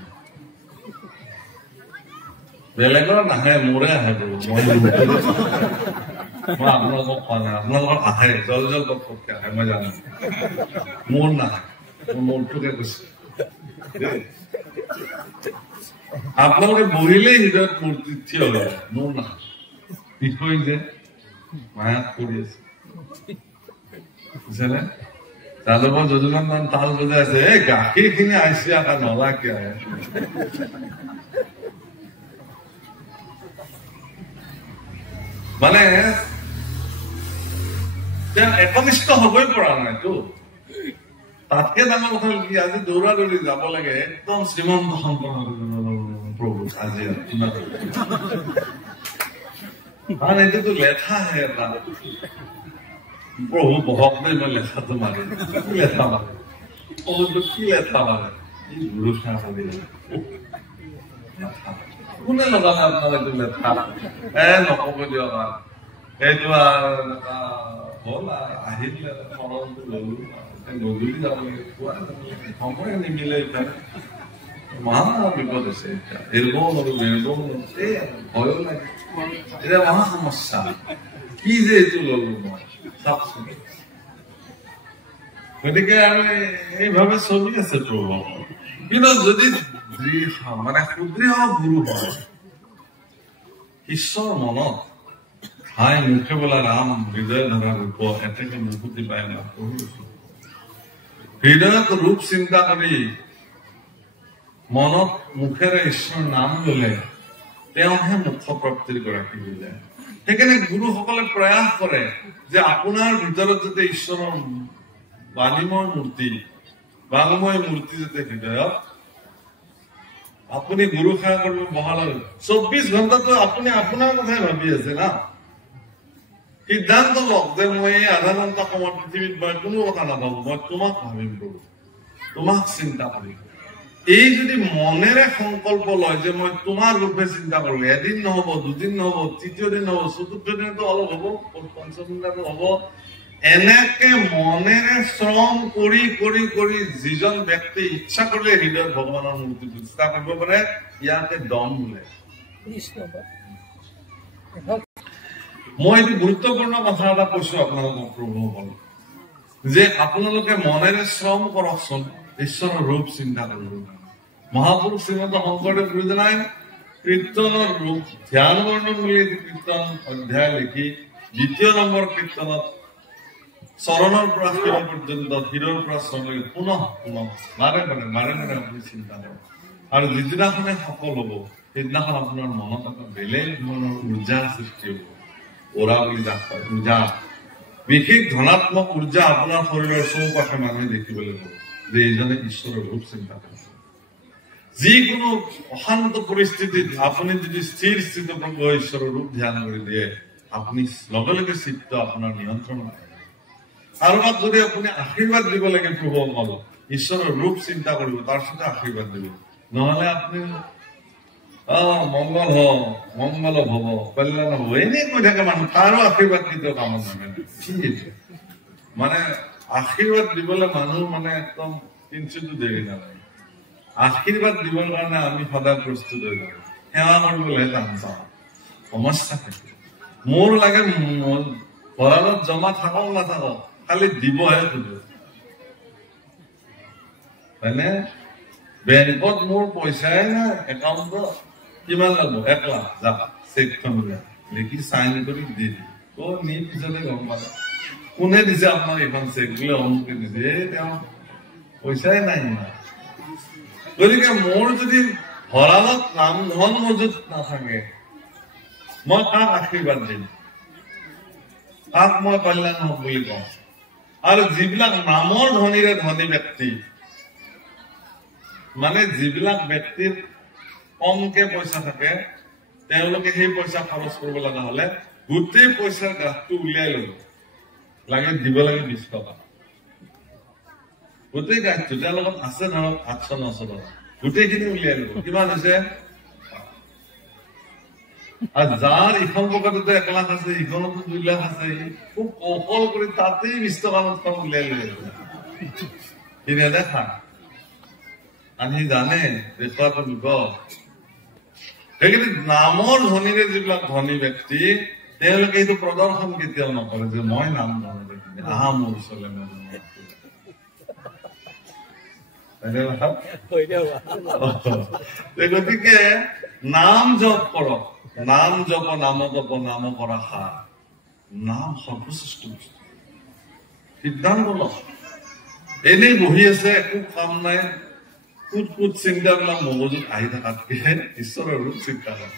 বেলেগৰ নাহে, মোৰে আহে। মই আপোনালোকক কোৱা নাই, আপোনালোকৰ আহে, জল জল পটকে আহে, মই জানো। মোৰ নাহে, মোৰ মনটোকে কৈছে। আপোনালোকে বহিলেই হৃদয়ত মূৰ্তি থিয় হৈ যায়, মোৰ নাহে। বিষয় যে মায়াত কৰি আছে, বুজিছেনে? যাদৱৰ যদুৰাম নাম তাল বজাই আছে, এই গাখীৰ খিনি আহিছে আকা নলা কিয় আহে। মানে একনিষ্ঠ হবই পৰা নাইতো। তাতকে ডাঙৰ কথা কি, আজি দৌৰা দৌৰি যাব লাগে একদম শ্ৰীমন্ত শংকৰ প্ৰভু আজি কাৰণ এইটোতো লেঠাহে এটা। প্ৰভু বহক নাই, মই লেঠাটো মাৰিম। কি লেঠা মাৰে? কি লেঠা মাৰে? গুৰু খা কোনে লগালে আপোনাৰ এইটো লেঠা? নকব দিয়ক, এইটো হ'ল আহিলে শৰণটো ললো, গধূলি যাব লাগে, সময় নিমিলে। ইফালে মহা বিপদ হৈছে, এতিয়া এৰিবও নোৱাৰো, এৰিবও নোৱাৰো, ভয়ো লাগে। এতিয়া মহা সমস্যা, কি যে এইটো ললো মই চাওকচোন। গতিকে আৰু এইভাৱে চলি আছে প্ৰভু। কিন্তু যদি মানে সুদৃঢ় গুৰু হয়, ঈশ্বৰ মনত হাই মুখে বোলা ৰাম, হৃদয় ধৰা ৰূপ, এতেকে মুকুতি পায় না। হৃদয়ত ৰূপ চিন্তা কৰি মনত মুখেৰে ঈশ্বৰ নাম ললে তেওঁহে মুখ্য প্ৰাপ্তিৰ গৰাকী হৈ যায়। সেইকাৰণে গুৰুসকলে প্ৰয়াস কৰে যে আপোনাৰ ভিতৰত যাতে ঈশ্বৰৰ বাণীময় মূৰ্তি, বাংময় মূৰ্তি যাতে হৃদয়ত, আপুনি গুৰু সেৱা কৰিব বহাল 24 ঘণ্টাটো আপুনি আপোনাৰ কথাই ভাবি আছে না। সিদ্ধান্ত লওক যে মই এই আধা ঘণ্টা সময় পৃথিৱীত মই কোনো কথা নাভাবো, মই তোমাক ভাবিম কৰো, তোমাক চিন্তা কৰিম। এই যদি মনেৰে সংকল্প লয় যে মই তোমাৰ ৰূপে চিন্তা কৰো, এদিন নহব, দুদিন নহব, তৃতীয় দিন নহব, চতুৰ্থ দিনতো অলপ হব, পঞ্চম দিনতো হব, এনেকে মনেৰে শ্ৰম কৰি কৰি কৰি যিজন ব্যক্তি ইচ্ছা কৰিলে হৃদয়ত ভগৱানৰ মূৰ্তি প্ৰতিষ্ঠা কৰিব পাৰে, ইয়াতে দম বোলে। মই এইটো গুৰুত্বপূৰ্ণ কথা এটা কৈছো আপোনালোকক প্ৰভুসকল, যে আপোনালোকে মনেৰে শ্ৰম কৰকচোন ঈশ্বৰৰ ৰূপ চিন্তা কৰিব। মহাপুৰুষ শ্ৰীমন্ত শংকৰদেৱ গুৰুজনাই কীৰ্তনৰ ৰূপ ধ্যান বৰ্ণন বুলি কীৰ্তন অধ্যায় লিখি ২য় নম্বৰ কীৰ্তনত চৰণৰ পৰা শিৰ পৰ্যন্ত, শিৰৰ পৰা চৰণলৈ পুনঃ পুনঃ বাৰে বাৰে আপুনি চিন্তা কৰক। আৰু যিদিনাখনে সফল হব, সেইদিনাখন আপোনাৰ মনত এটা বেলেগ ধৰণৰ উৰ্জাৰ সৃষ্টি হব। ওৰা বুলি যাক কয়, উৰ্জা, বিশেষ ধনাত্মক উৰ্জা আপোনাৰ শৰীৰৰ চৌপাশে মানুহে দেখিবলৈ পাব যে এইজনে ঈশ্বৰৰ ৰূপ চিন্তা কৰিছে। যিকোনো অশান্ত পৰিস্থিতিত আপুনি যদি স্থিৰ স্থিত প্ৰভু ঈশ্বৰৰ ৰূপ ধ্যান কৰি দিয়ে, আপুনি লগে লগে চিত্ত আপোনাৰ নিয়ন্ত্ৰণ কৰে। কাৰোবাক যদি আপুনি আশীৰ্বাদ দিব লাগে প্ৰভুসকল, ঈশ্বৰৰ ৰূপ চিন্তা কৰিব, তাৰপিছতে আশীৰ্বাদ দিব। নহলে আপুনি মংগল হওক, মংগল হব, কল্যাণ হব, এনেই কৈ থাকে মানুহ, তাৰো আশীৰ্বাদ কেতিয়াও কামত নামে। মানে আশীৰ্বাদ দিবলৈ মানুহ মানে একদম কিঞ্চিতো দেৰি নালাগে। আশীৰ্বাদ দিবৰ কাৰণে আমি সদায় প্ৰস্তুত হৈ যাওঁ, সেৱা কৰিবলৈ টান পাওঁ, সমস্যা থাকে। মোৰ লাগে ভঁৰালত জমা থাকক নাথাকক, খালি দিবহে খোজো, হয়নে? বেংকত মোৰ পইচাই নাই, একাউণ্টত কিমান লাগব? 1 লাখ, যা চেকখন লিখি চাইন কৰি দি দি, নি পিছতে গম পালে কোনে দিছে আপোনাক এইখন চেক, বোলে অমুকে দিছে, তেওঁ পইচাই নাই ইমান। গতিকে মোৰ যদি ভঁৰালত নাম ধন মজুত নাথাকে, মই কাক আশীৰ্বাদ দিম, কাক মই কল্যাণ হওক বুলি কওঁ? আৰু যিবিলাক নামৰ ধনীৰে ধনী ব্যক্তি, মানে যিবিলাক ব্যক্তিৰ কমকে পইচা থাকে, তেওঁলোকে সেই পইচা খৰচ কৰিব লগা হলে গোটেই পইচাৰ গ্ৰাফটো উলিয়াই লব লাগে, দিব লাগে 20 টকা। গোটেই গ্ৰাফটো তেওঁৰ লগত আছে ধৰক 800-900 টকা, গোটেইখিনি উলিয়াই লব। কিমান হৈছে? আর যার ইখন পকেটতে 1 লাখ আছে, ইখনতো 2 লাখ আছে, খুব কৌশল করে তাতেই 20 টকা নোটখন উলিয়াই লৈ সি নেদেখা। আনি জানে দেখুৱাটো বিপদ। সেইখিনি নামৰ ধনীৰে যিবিলাক ধনী ব্যক্তি, তেওঁলোকে এইটো প্ৰদৰ্শন কেতিয়াও নকৰে যে মই নাম জানো, আহা মোৰ ওচৰলৈ। গতিকে নাম জপ কৰক, নাম জপ নাম জপ নাম কৰা সাৰ, নাম সৰ্বশ্ৰেষ্ঠ বস্তু। সিদ্ধান্ত লওক। এনেই বহি আছে, একো কাম নাই, কুট চিন্তাবিলাক মগজুত আহি থকাতকে ঈশ্বৰৰ ৰূপ চিন্তা কৰক।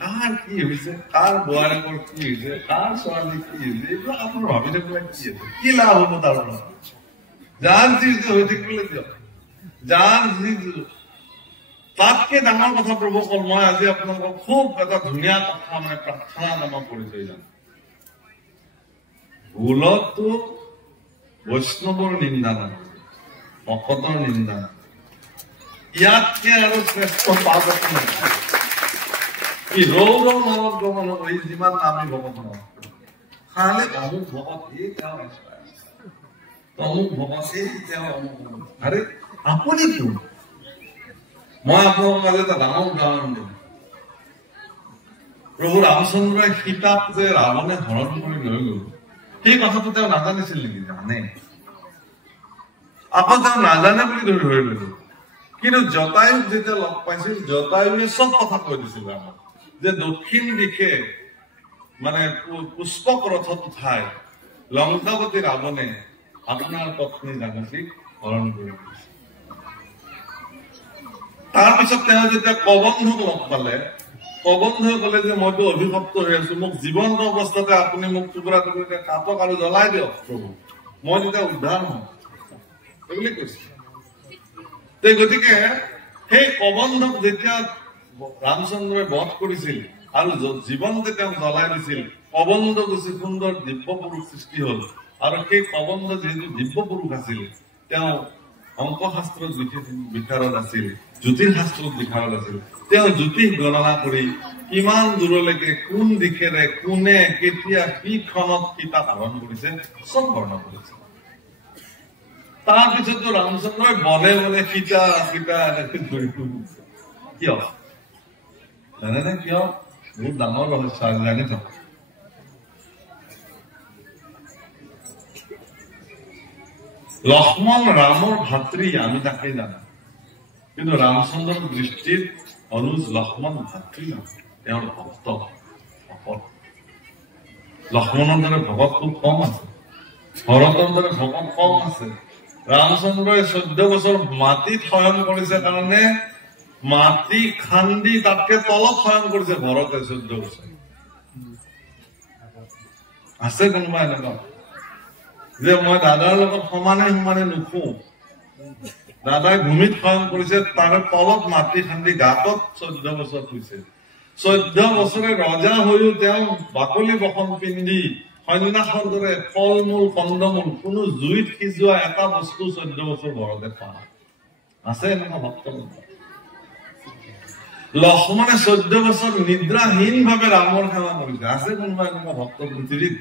কাৰ কি হৈছে, কাৰ বোৱাৰীকৰ কি হৈছে, কাৰ ছোৱালী কি হৈছে, এইবিলাক আপোনাৰ ভাবি থাকিলে কি আছে, কি লাভ হ'ব তাৰ পৰা? যাৰ যি হৈ থাকিবলৈ দিয়ক, যাৰ যি তাতকে ডাঙৰ কথা প্ৰভু কল। মই আজি আপোনালোকক খুব এটা ধুনীয়া কথা মানে প্ৰাৰ্থনা নামত কৰি থৈ যাম। ভুলতো বৈষ্ণৱৰ নিন্দা নকৰিব, ভকতৰ নিন্দা নকৰিব। ইয়াতকে আৰু শ্ৰেষ্ঠ পাপ একো নাই। কি ৰৌ মানত গমন কৰি যিমান নামি ভকত খালে অমুক ভকত এই তেওঁ অমুক ভকত এই তেওঁ অমুক। আৰে আপুনি কোন? মই আপোনালোকৰ মাজত এটা ডাঙৰ উদাহৰণ দিম। প্ৰভু ৰামচন্দ্ৰই সীতাক যে ৰাৱণে হৰণ কৰি লৈ গল, সেই কথাটো তেওঁ নাজানিছিল নেকি? জানে। আকৌ তেওঁ নাজানে বুলি ধৰি ললো। কিন্তু জটায়ুক যেতিয়া লগ পাইছিল, জটায়ুৱে চব কথা কৈ দিছিল ৰামক যে দক্ষিণ দিশে মানে পুষ্পক ৰথত উঠাই লংকাপতি ৰাৱণে আপোনাৰ পত্নী জানকীক হৰণ কৰি দিছিল। তাৰপিছত তেওঁ যেতিয়া কবন্ধুক লগ পালে, কবন্ধুৱে কলে যে মইতো অভিশপ্ত হৈ আছো, মোক জীৱন্ত অৱস্থাতে আপুনি মোক টুকুৰা টুকুৰিকে কাটক আৰু জ্বলাই দিয়ক প্ৰভু, মই তেতিয়া উদ্ধাৰ হম বুলি কৈছে। গতিকে সেই কবন্ধক যেতিয়া ৰামচন্দ্ৰই বধ কৰিছিল আৰু জীৱনতে তেওঁক জ্বলাই দিছিল, কবন্ধ গুচি সুন্দৰ দিব্য পুৰুষ সৃষ্টি হল। আৰু সেই কবন্ধ যিহেতু দিব্য পুৰুষ আছিল, তেওঁ অংক শাস্ত্ৰত বিশাৰদ আছিল, জ্যোতিষ শাস্ত্ৰত বিশাৰদ আছিল। তেওঁ জ্যোতিষ গণনা কৰি কিমান দূৰলৈকে কোন দিশেৰে কোনে কেতিয়া কি ক্ষণত সীতা ধাৰণ কৰিছে চব বৰ্ণনা কৰিছে। তাৰপিছতো ৰামচন্দ্ৰই বনে বনে সীতা সীতা এনেকৈ ধৰি ফুৰিছে। কিয় জানেনে? কিয়? বহুত ডাঙৰ ৰহস্য জানি থাক। লক্ষ্মণ ৰামৰ ভাতৃ, আমি তাকে জানো, কিন্তু ৰামচন্দ্ৰৰ দৃষ্টিত অনুজ লক্ষ্মণ ভাতৃ নহয়, তেওঁৰ ভক্ত ভকত। লক্ষ্মণৰ দৰে ভকত খুব কম আছে, ভৰতৰ দৰে ভকত কম আছে। ৰামচন্দ্ৰই 14 বছৰ মাটিত শয়ন কৰিছে কাৰণে মাটি খান্দি তাতকে তলত শয়ন কৰিছে ভৰতে 14 বছৰ। আছে কোনোবা এনেকুৱা যে মই দাদাৰ লগত সমানে সমানে নুখো? দাদাই ভূমিত শয়ন কৰিছে, তাৰে তলত মাটি খান্দি গাঁতত 14 বছৰ শুইছে। 14 বছৰে ৰজা হৈও তেওঁ বাকলি বসন পিন্ধি সন্যাসৰ দৰে ফল মূল কন্দমূল কোনো জুইত সিজোৱা এটা বস্তু 14 বছৰ ঘৰতে পায়। আছে এনেকুৱা ভক্ত? লক্ষ্মণে 14 বছৰ নিদ্ৰাহীন ভাৱে ৰামৰ সেৱা কৰিছে। আছে কোনোবা এনেকুৱা ভক্ত পৃথিৱীত?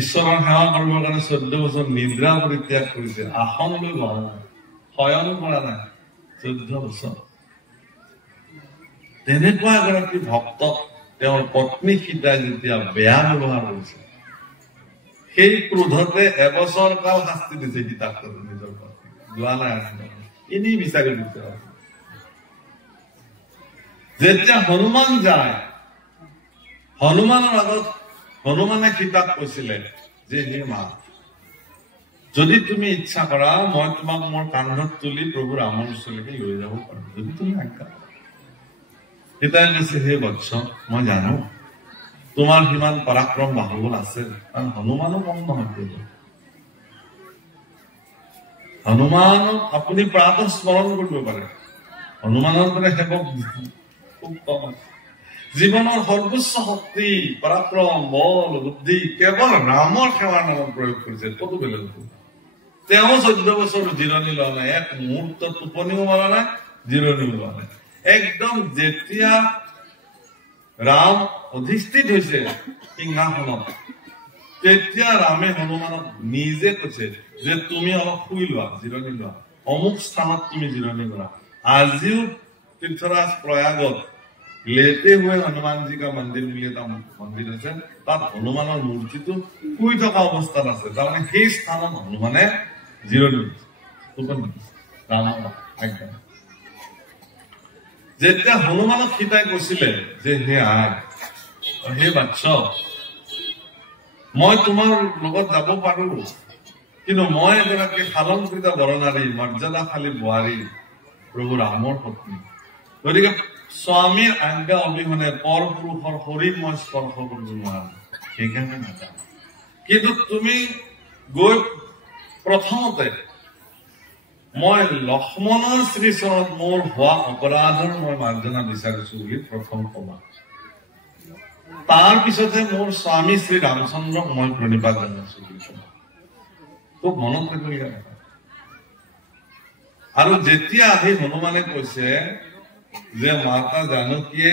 ঈশ্বৰৰ সেৱা কৰিবৰ কাৰণে 14 বছৰ নিদ্ৰা পৰিত্যাগ কৰিছে, আসন লৈ বহা নাই, শয়ন কৰা নাই, 14 বছৰ। তেনেকুৱা এগৰাকী ভক্তক তেওঁৰ পত্নী সীতাই যেতিয়া বেয়া ব্যৱহাৰ কৰিছে, সেই ক্ৰোধতে এবছৰ কাল শাস্তি দিছে সীতাক। নিজৰ পত্নী যোৱা নাই, এনেই বিচাৰি দিছে। যেতিয়া হনুমান যায়, হনুমানৰ আগত হনুমানে সীতাক কৈছিলে যে হে মা, যদি তুমি ইচ্ছা কৰা মই তোমাক মোৰ কান্ধত তুলি প্ৰভু ৰামৰ ওচৰলৈকে লৈ যাব পাৰো, যদি তুমি আজ্ঞা কৰা। সীতাই কৈছে হে বৎস, মই জানো তোমাৰ সিমান পৰাক্ৰম বাহুবল আছে, কাৰণ হনুমানো কম নহয়। হনুমানক আপুনি প্ৰাতঃ স্মৰণ কৰিব পাৰে, হনুমানৰ দৰে সেৱক খুব কম আছে। জীৱনৰ সৰ্বোচ্চ শক্তি পৰাক্ৰম বল বুদ্ধি কেৱল ৰামৰ সেৱাৰ নামত প্ৰয়োগ কৰিছে, কতো বেলেগ। তেওঁ 14 বছৰ জিৰণি লোৱা নাই, এক মুহূৰ্ত টোপনিও মৰা নাই, জিৰণিও লোৱা নাই। একদম যেতিয়া ৰাম অধিষ্ঠিত হৈছে সিংহাসনত, তেতিয়া ৰামে হনুমানক নিজে কৈছে যে তুমি অলপ শুই লোৱা, জিৰণি লোৱা, অমুক স্থানত তুমি জিৰণি লোৱা। আজিও तीर्थराज प्रयागत लेते हुए हनुमान जी का मंदिर বুলি এটা মন্দিৰ আছে, তাত হনুমানৰ মূৰ্তিটো শুই থকা অৱস্থাত আছে। তাৰমানে সেই স্থানত হনুমানে জিৰণি যেতিয়া হনুমানক সীতাই কৈছিলে যে হে আই, হে বাচ্চ, মই তোমাৰ লগত যাব পাৰো, কিন্তু মই এগৰাকী শালংকৃত বৰনাৰী, মৰ্যাদাশালী বোৱাৰী, প্ৰভু ৰামৰ পত্নী, গতিকে স্বামীৰ আজ্ঞা অবিহনে পৰ পুৰুষৰ শৰীৰ মই স্পৰ্শ কৰিব নোৱাৰো, সেইকাৰণে নাযাওঁ। কিন্তু তুমি গৈ প্ৰথমতে মই লক্ষ্মণৰ শ্ৰীচৰণত মোৰ হোৱা অপৰাধৰ মই মাৰ্জনা বিচাৰিছো বুলি প্ৰথম কবা, তাৰ পিছতে মোৰ স্বামী শ্ৰী ৰামচন্দ্ৰক মই প্ৰণিপাত জনাইছো বুলি কবা। খুব মনত ৰাখিবলগীয়া কথা। আৰু যেতিয়া আহি হনুমানে কৈছে যে মাতা জানকীয়ে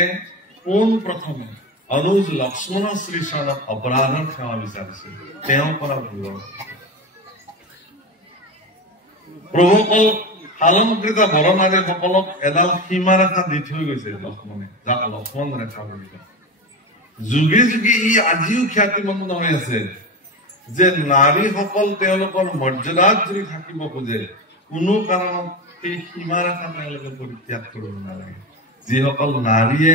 পোন প্ৰথমে অনুজ লক্ষ্মণৰ শ্ৰীচৰণত অপৰাধৰ সেৱা বিচাৰিছিল, তেওঁ পৰা ভুলৰ প্ৰভুসকল শালংকৃত বৰনাৰীসকলক এডাল সীমাৰেখা দি থৈ গৈছে লক্ষ্মণে, যাক লক্ষ্মণ ৰেখা বুলি কয়। যুগে যুগে ই আজিও খ্যাতিমন্ত হৈ আছে যে নাৰীসকল তেওঁলোকৰ মৰ্যাদাত যদি থাকিব খোজে, কোনো কাৰণত সেই সীমাৰেখা তেওঁলোকে পৰিত্যাগ কৰিব নালাগে। যিসকল নাৰীয়ে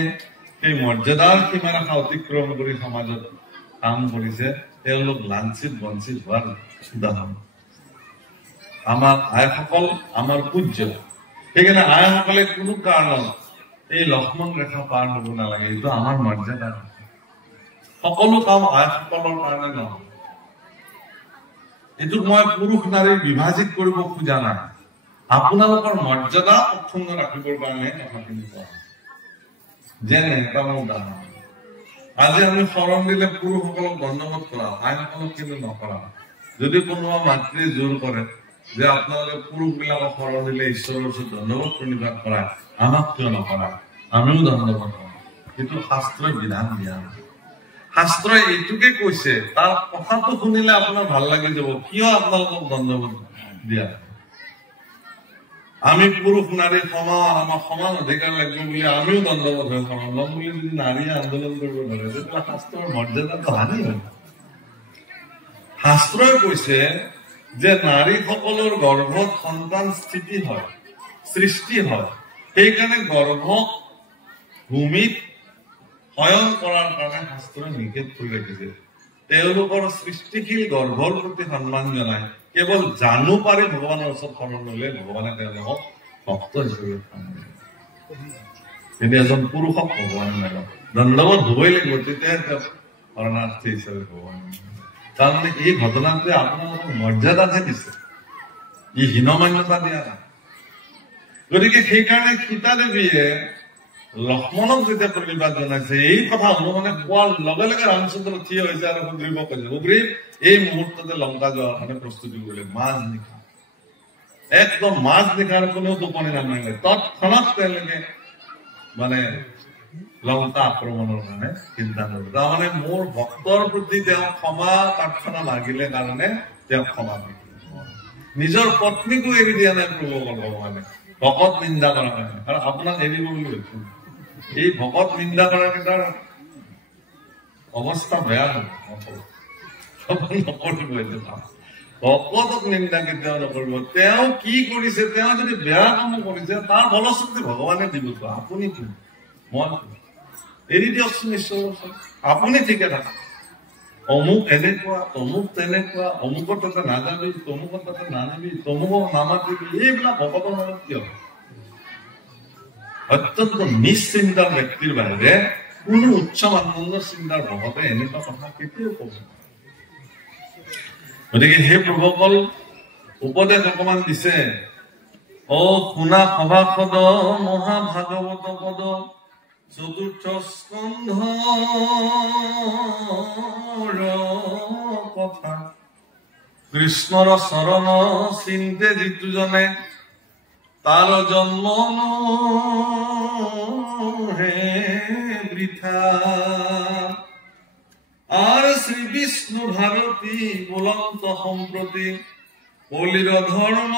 সেই মৰ্যাদাৰ সীমাৰেখা অতিক্ৰম কৰি সমাজত কাম কৰিছে, তেওঁলোক লাঞ্ছিত বঞ্চিত হোৱাৰ উদাহৰণ। আমাৰ আইসকল আমাৰ পূজ্য, সেইকাৰণে আইসকলে কোনো কাৰণত এই লক্ষ্মণ ৰেখা পাৰ হব নালাগে। এইটো আমাৰ মৰ্যাদা। সকলো কাম আইসকলৰ কাৰণে নহয়। এইটোক মই পুৰুষ নাৰী বিভাজিত কৰিব খোজা নাই, আপোনালোকৰ মৰ্যাদা অক্ষুণ্ণ ৰাখিবৰ কাৰণে কথাখিনি কোৱা। যেনে এটা মোৰ উদাহৰণ, আজি আমি শৰণ দিলে পুৰুষসকলক দণ্ডবোধ কৰা, আইসকলক কিন্তু নকৰা। যদি কোনোবা মাতৃয়ে জোৰ কৰে যে আপোনালোকে পুৰুষ বিলাকক শৰণ দিলে ঈশ্বৰৰ ওচৰত দণ্ডবোধ প্ৰণিপাত কৰা, আমাক কিয় নকৰা? আমিও দণ্ডবোধ কৰা। সেইটো শাস্ত্ৰই বিধান দিয়া নাই। শাস্ত্ৰই এইটোকে কৈছে, তাৰ কথাটো শুনিলে আপোনাৰ ভাল লাগি যাব, কিয় আপোনালোকক দণ্ডবোধ দিয়া। আমি পুৰুষ নাৰী সমান, আমাৰ সমান অধিকাৰ লাগিব বুলি আমিও দণ্ডবোধ হৈ শৰণ লম বুলি যদি নাৰীয়ে আন্দোলন কৰিব ধৰে, তেতিয়া শাস্ত্ৰৰ মৰ্যাদাটো হানি হয়। শাস্ত্ৰই কৈছে যে নাৰীসকলৰ গৰ্ভত সন্তান স্থিতি হয়, সৃষ্টি হয়, সেইকাৰণে গৰ্ভক ভূমিত শয়ন কৰাৰ কাৰণে শাস্ত্ৰই নিষেধ কৰি ৰাখিছে। তেওঁলোকৰ সৃষ্টিশীল গৰ্ভৰ প্ৰতি সন্মান জনাই কেৱল জানো পাৰি ভগৱানৰ ওচৰত শৰণ ললে ভগৱানে তেওঁলোকক ভক্ত হিচাপে কিন্তু এজন পুৰুষক ভগৱানে নালাগে, দণ্ডবোধ হবই লাগিব, তেতিয়াহে তেওঁ শৰণাৰ্থী হিচাপে ভগৱান। তাৰমানে এই ঘটনাটোৱে আপোনালোকক মৰ্যাদাহে দিছে, ই হীনমান্যতা দিয়া নাই। গতিকে সেইকাৰণে সীতা দেৱীয়ে লক্ষ্মণক যেতিয়া প্ৰণিপাত জনাইছে, এই কথা হনুমানে কোৱাৰ লগে লগে ৰামচন্দ্ৰ থিয় হৈছে আৰু সুগ্ৰীৱক কৈছে, সুগ্ৰীৱ এই মুহূৰ্ততে লংকা যোৱাৰ কাৰণে প্ৰস্তুতি কৰিলে। মাজ নিশা, একদম মাজ নিশাৰ কোনেও টোপনি নামাৰিলে, তৎক্ষণাৎ তেওঁলোকে মানে লংকা আক্ৰমণৰ কাৰণে চিন্তা কৰিলে। তাৰমানে মোৰ ভক্তৰ প্ৰতি তেওঁ ক্ষমা প্ৰাৰ্থনা লাগিলে কাৰণে তেওঁ ক্ষমা কৰিলে। নিজৰ পত্নীকো এৰি দিয়া নাই প্ৰভুসকল ভগৱানে, ভকত নিন্দা কৰাৰ কাৰণে। আৰু আপোনাক এৰিব বুলি কৈছো, এই ভকত নিন্দা কৰাৰ কেইটাৰ অৱস্থা বেয়া হব, নকৰিব। এইটো ভকতক নিন্দা কেতিয়াও নকৰিব। তেওঁ কি কৰিছে, তেওঁ যদি বেয়া কাম কৰিছে তাৰ ফলশ্ৰুতি ভগৱানে দিব। আপুনি কি, মই এৰি দিয়কচোন ঈশ্বৰৰ ওচৰত, আপুনি ঠিকে থাকক। অমুক এনেকুৱা, তমুক তেনেকুৱা, অমুকৰ তাতে নাযাবি, তমুকৰ তাতে নাযাবি, তমুকক নামাতিবি, এইবিলাক ভকতৰ মনত কিয়? অত্যন্ত নিশ্চিন্তাৰ ব্যক্তিৰ বাহিৰে কোনো উচ্চ মানদণ্ডৰ চিন্তাৰ ভকতে এনেকুৱা কথা কেতিয়াও কব। গতিকে সেই প্ৰভুসকল উপদেশ অকমান দিছে। অ শুনা সভাসদ মহাভাগৱত পদ চতুৰ্থ স্কন্ধৰ কথা, কৃষ্ণৰ চৰণ চিন্তে যিটো জনে তাৰ জন্ম হে বৃথা আর শ্রী বিষ্ণু ভারতী বলন্ত সম্প্রতি কলির ধর্ম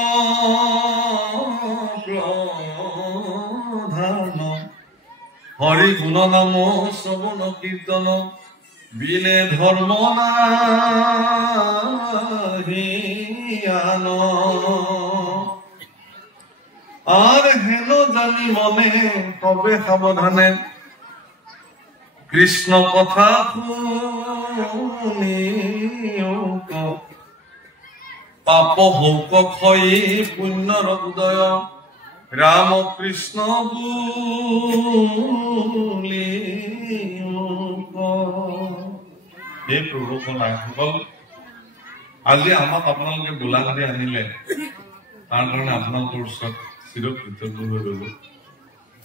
প্রধান হরি গুণ নাম শ্রবণ কীর্তন বিনে ধর্ম নাহিয়ান আর হেন জানি মনে তবে সাবধানে কৃষ্ণ কথা শুনি পাপ হৌক ক্ষয়ী পুণ্যর উদয় রাম কৃষ্ণ বুলি এই প্ৰভুসকল আজি আমাক আপোনালোকে বোলা কৰি আনিলে তাৰ কাৰণে আপোনালোকৰ ওচৰত চিৰকৃতজ্ঞ হৈ ৰ'লো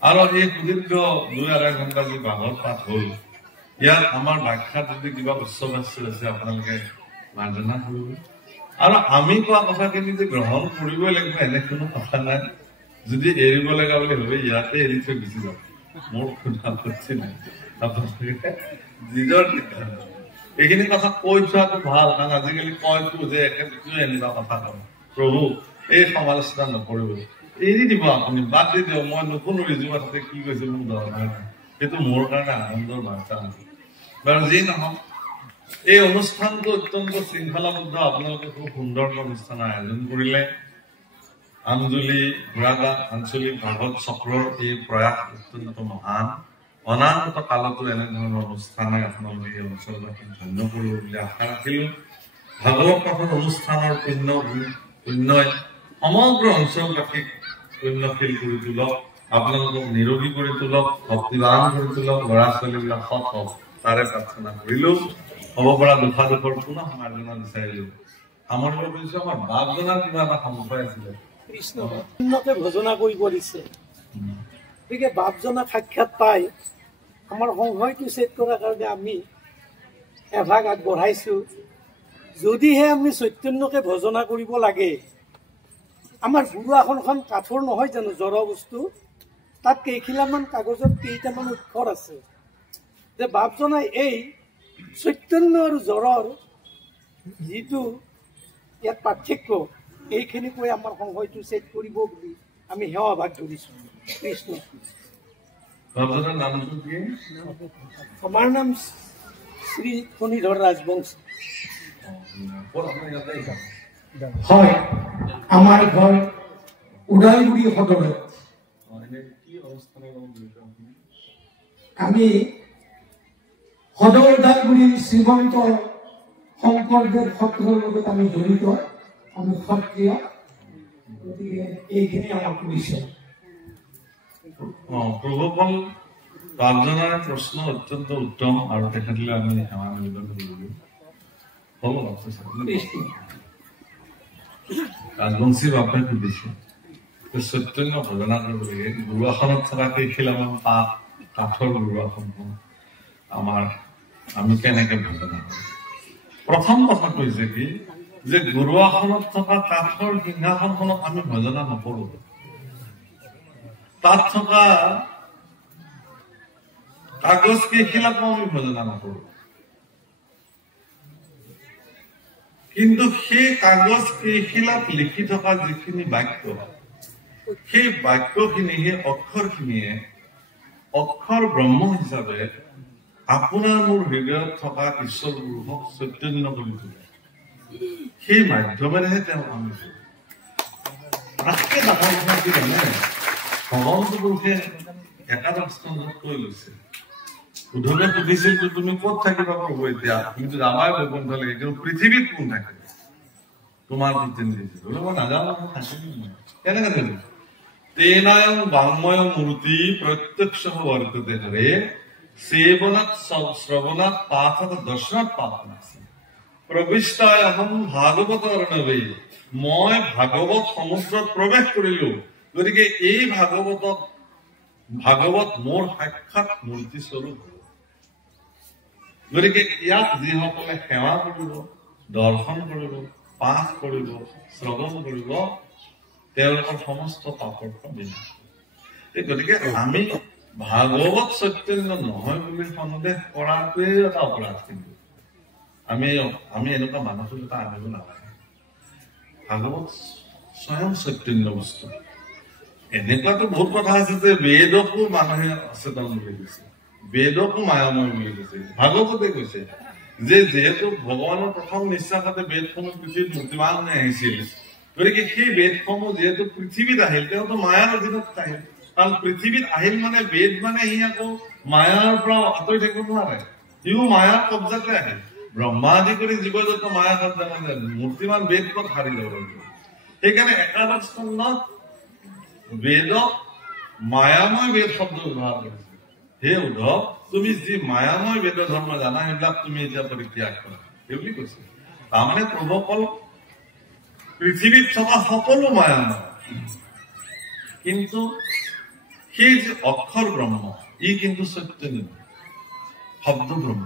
আৰু এই সুদীৰ্ঘ 2-2.5 ঘণ্টা যি ভাগৱত পাঠ হ'ল ইয়াত আমাৰ ব্যাখ্যাত যদি কিবা উচ্চবাচ্য আছে আপোনালোকে মাৰ্জনা কৰিব আৰু আমি কোৱা কথাখিনি যে গ্ৰহণ কৰিবই লাগিব এনে কোনো কথা নাই যদি এৰিব লগা বুলি ভাবে ইয়াতে এৰি থৈ গুচি যাওক মোৰ কোনো আপত্তি নাই আপোনালোকে নিজৰ এইখিনি কথা কৈ থোৱাটো ভাল কাৰণ আজিকালি কয়তো যে একেবাৰে এনেকুৱা কথা কয় প্ৰভু এই সমালোচনা নকৰিব এৰি দিব আপুনি বাদ দি দিয়ক মই নতুন ৰিজু কথাতে কি কৈছে মোক দৰকাৰ নাই সেইটো মোৰ কাৰণে আনন্দৰ বাৰ্তা আছিল বাৰু যি নহওক এই অনুষ্ঠানটো অত্যন্ত শৃংখলাবদ্ধ আপোনালোকে খুব সুন্দৰ অনুষ্ঠান আয়োজন কৰিলে আঞ্জলি ঘোঁৰাদা আঞ্চলিক ভাগৱত চক্ৰৰ এই প্ৰয়াস অত্যন্ত মহান অনাগত কালতো এনেধৰণৰ অনুষ্ঠানে আপোনালোকে এই অঞ্চলবাসীক ধন্য কৰিব বুলি আশা ৰাখিলো ভাগৱত পাঠৰ অনুষ্ঠানৰ পুণ্যই সমগ্ৰ অঞ্চলবাসীক পুণ্যশীল কৰি তোলক আপোনালোকক নিৰোগী কৰি তোলক ভক্তিবান কৰি তোলক ল'ৰা ছোৱালীবিলাক সৎ হওক তাৰে প্ৰাৰ্থনা কৰিলো হ'ব পৰা দুখৰ পুনঃ মাৰ্জনা বিচাৰিলো সামৰিব খুজিছো আমাৰ বাপজনাৰ কিবা এটা সমস্যা আছিলে কৃষ্ণকে ভজনা কৰিব দিছে গতিকে বাপজনা সাক্ষাৎ পাই আমাৰ সংঘয়টো ছেট কৰাৰ কাৰণে আমি এভাগ আগবঢ়াইছো যদিহে আমি চৈতন্যকে ভজনা কৰিব লাগে আমাৰ গুৰু আসনখন কাঠৰ নহয় জানো জড় বস্তু তাত কেইখিলামান কাগজত কেইটামান অক্ষৰ আছে যে বাপজনাই এই চৈতন্য আৰু জড়ৰ যিটো ইয়াত পাৰ্থক্য এইখিনি কৈ আমাৰ সংঘয়টো ছেট কৰিব বুলি আমি সেৱা ভাগ ধৰিছো কৃষ্ণ আমাৰ নাম শ্ৰী ফণীধৰ ৰাজবংশী হয় আমাৰ ঘৰ উদালগুৰি সদৰত আমি সদৰ ওদালগুৰি শ্ৰীমন্ত শংকৰদেৱ সত্ৰৰ লগত আমি জড়িত আমি সক্ৰিয় গতিকে এইখিনি আমাৰ পৰিচয় প্ৰভুসকল বাপজনাৰ প্ৰশ্ন অত্যন্ত উত্তম আৰু তেখেতলৈ আমি সেৱা নিবেদন কৰিলো ৰাজবংশী বাপে সুধিছে চৈতন্য ভজনা কৰিব লাগে গুৰু আসনত থকা কেইখিলামান পাত কাঠৰ গুৰু আসনখন আমি কেনেকে ভজনা কৰো প্ৰথম কথা কৈছে কি যে গুৰু আসনত থকা কাঠৰ সিংহাসনখনক আমি ভজনা নকৰো তাত থকা কাগজ কেইখিলাকো আমি ভজনা নকৰো কিন্তু সেই কাগজ কেইখিলাত লিখি থকা যিখিনি বাক্য সেই বাক্যখিনি সেই অক্ষৰখিনিয়ে অক্ষৰ ব্ৰহ্ম হিচাপে আপোনাৰ মোৰ হৃদয়ত থকা ঈশ্বৰ গুৰুক চৈতন্য কৰি তোলে সেই মাধ্যমেৰেহে তেওঁ আমি তাতকে ডাঙৰ কথা কি জানে ভগৱন্ত পুৰুষে একাদশ স্কন্ধত কৈ লৈছে উদ্ধৱে সুধিছিল যে তুমি ক'ত থাকিবা প্ৰভু এতিয়া কিন্তু আমাৰ বৈকুণ্ঠ লাগে কিন্তু পৃথিৱীত কোন থাকে তোমাৰ প্ৰতিনিধি বোলে মই নাজানো কেনেকে জানিম তেনায়ং বাংময় মূৰ্তি প্ৰত্যক্ষ বৰ্ততে হৰে সেৱনাত শ্ৰৱণাত পাঠত দৰ্শনাত পাপ নাছে প্ৰবিষ্টায় অহম ভাগৱত অৰ্ণৱে মই ভাগৱত সমুদ্ৰত প্ৰৱেশ কৰিলো গতিকে এই ভাগৱত মোৰ সাক্ষাৎ মূৰ্তি স্বৰূপ হব গতিকে ইয়াক যিসকলে সেৱা কৰিব দৰ্শন কৰিব পাঠ কৰিব শ্ৰৱণ কৰিব তেওঁলোকৰ সমস্ত পাপৰ বিনাশ গতিকে আমি ভাগৱত চৈতন্য নহয় বুলি সন্দেহ কৰাটোৱে এটা অপৰাধ। কিন্তু আমি এনেকুৱা মানসিকতা আনিব নালাগে। ভাগৱত স্বয়ং চৈতন্য বস্তু। এনেকুৱাতো বহুত কথা আছে যে বেদকো মানুহে অচেতন বুলি কৈছে, বেদকো মায়াময় বুলি কৈছে। ভাগৱতে কৈছে যে যিহেতু ভগৱানৰ প্ৰথম নিশ্বাসতে বেদসমূহ পৃথিৱীত মূৰ্তিমান আহিছিল, গতিকে সেই বেদসমূহ যিহেতু পৃথিৱীত আহিল, তেওঁতো মায়াৰ অধীনত আহিল। কাৰণ পৃথিৱীত আহিল মানে বেদ মানে সি আকৌ মায়াৰ পৰা আঁতৰি থাকিব নোৱাৰে, সিও মায়াৰ কব্জাতে আহিল। ব্ৰহ্মা আদি কৰি জীৱ জন্তু মায়া কব্জা মানে মূৰ্তিমান বেদ ক'ত হাৰি যাব। সেইকাৰণে একাদশ স্কন্ধত বেদক মায়াময় বেদ শব্দ ব্যৱহাৰ কৰিছে। হে উদ্ধৱ, তুমি যি মায়াময় বেদ ধৰ্ম জানা সেইবিলাক তুমি এতিয়া পৰিত্যাগ কৰা, সেই বুলি কৈছে। তাৰমানে প্ৰভুসকল পৃথিৱীত থকা সকলো মায়াময়, কিন্তু সেই যে অক্ষৰ ব্ৰহ্ম ই কিন্তু চৈতন্য শব্দ ব্ৰহ্ম,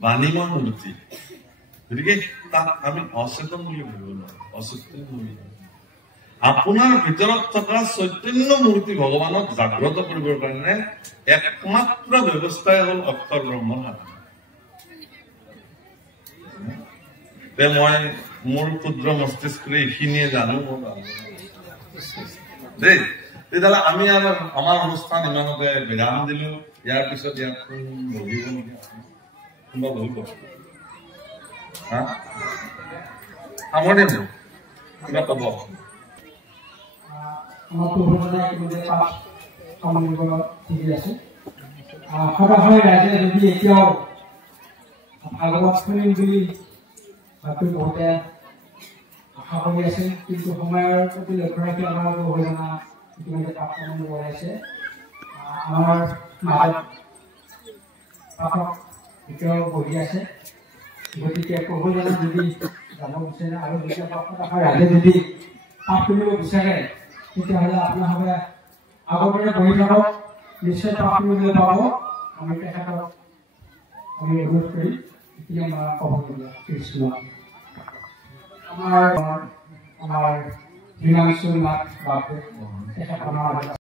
বাণীময় মূৰ্তি। গতিকে তাক আমি অচেতন বুলি ভাবিব নোৱাৰো, অচেতন বুলি আপোনাৰ ভিতৰত থকা চৈতন্য মূৰ্তি ভগৱানক জাগ্ৰত কৰিবৰ কাৰণে একমাত্ৰ ব্যৱস্থাই হল অক্ষৰ ব্ৰহ্মৰ সাধনা। মই মোৰ ক্ষুদ্ৰ মস্তিষ্কৰে এইখিনিয়ে জানো দেই। তেতিয়াহ'লে আমি আৰু আমাৰ অনুষ্ঠান ইমানতে বিৰাম দিলো। ইয়াৰ পিছত ইয়াত বহিব নেকি? কোনোবা বহিব? সামৰণি দিওঁ, কিবা কব? ৰাইজে যদি এতিয়াও ভাগৱত শুনিম বুলি হয়তো বহুতে আশা কৰি আছে, কিন্তু সময়ৰ প্ৰতি লক্ষ্য ৰাখি আমাৰ বহুজনা ইতিমধ্যে পাঠন বঢ়াইছে। আমাৰ মাজত পাঠক এতিয়াও বহি আছে। গতিকে বহুজনা যদি যাব বিচাৰে আৰু ৰাইজে যদি পাঠ শুনিব বিচাৰে, তেতিয়াহ'লে আপোনালোকে আগৰপৰা বহি থাকক, নিশ্চয় পাঠ শুনিবলৈ পাব। আমি তেখেতক আমি অনুৰোধ কৰি এতিয়া আমাৰ ক'বলগীয়া কৃষ্ণ আমাৰ হিমাংশু নাথ বাবু তেখেত আমাৰ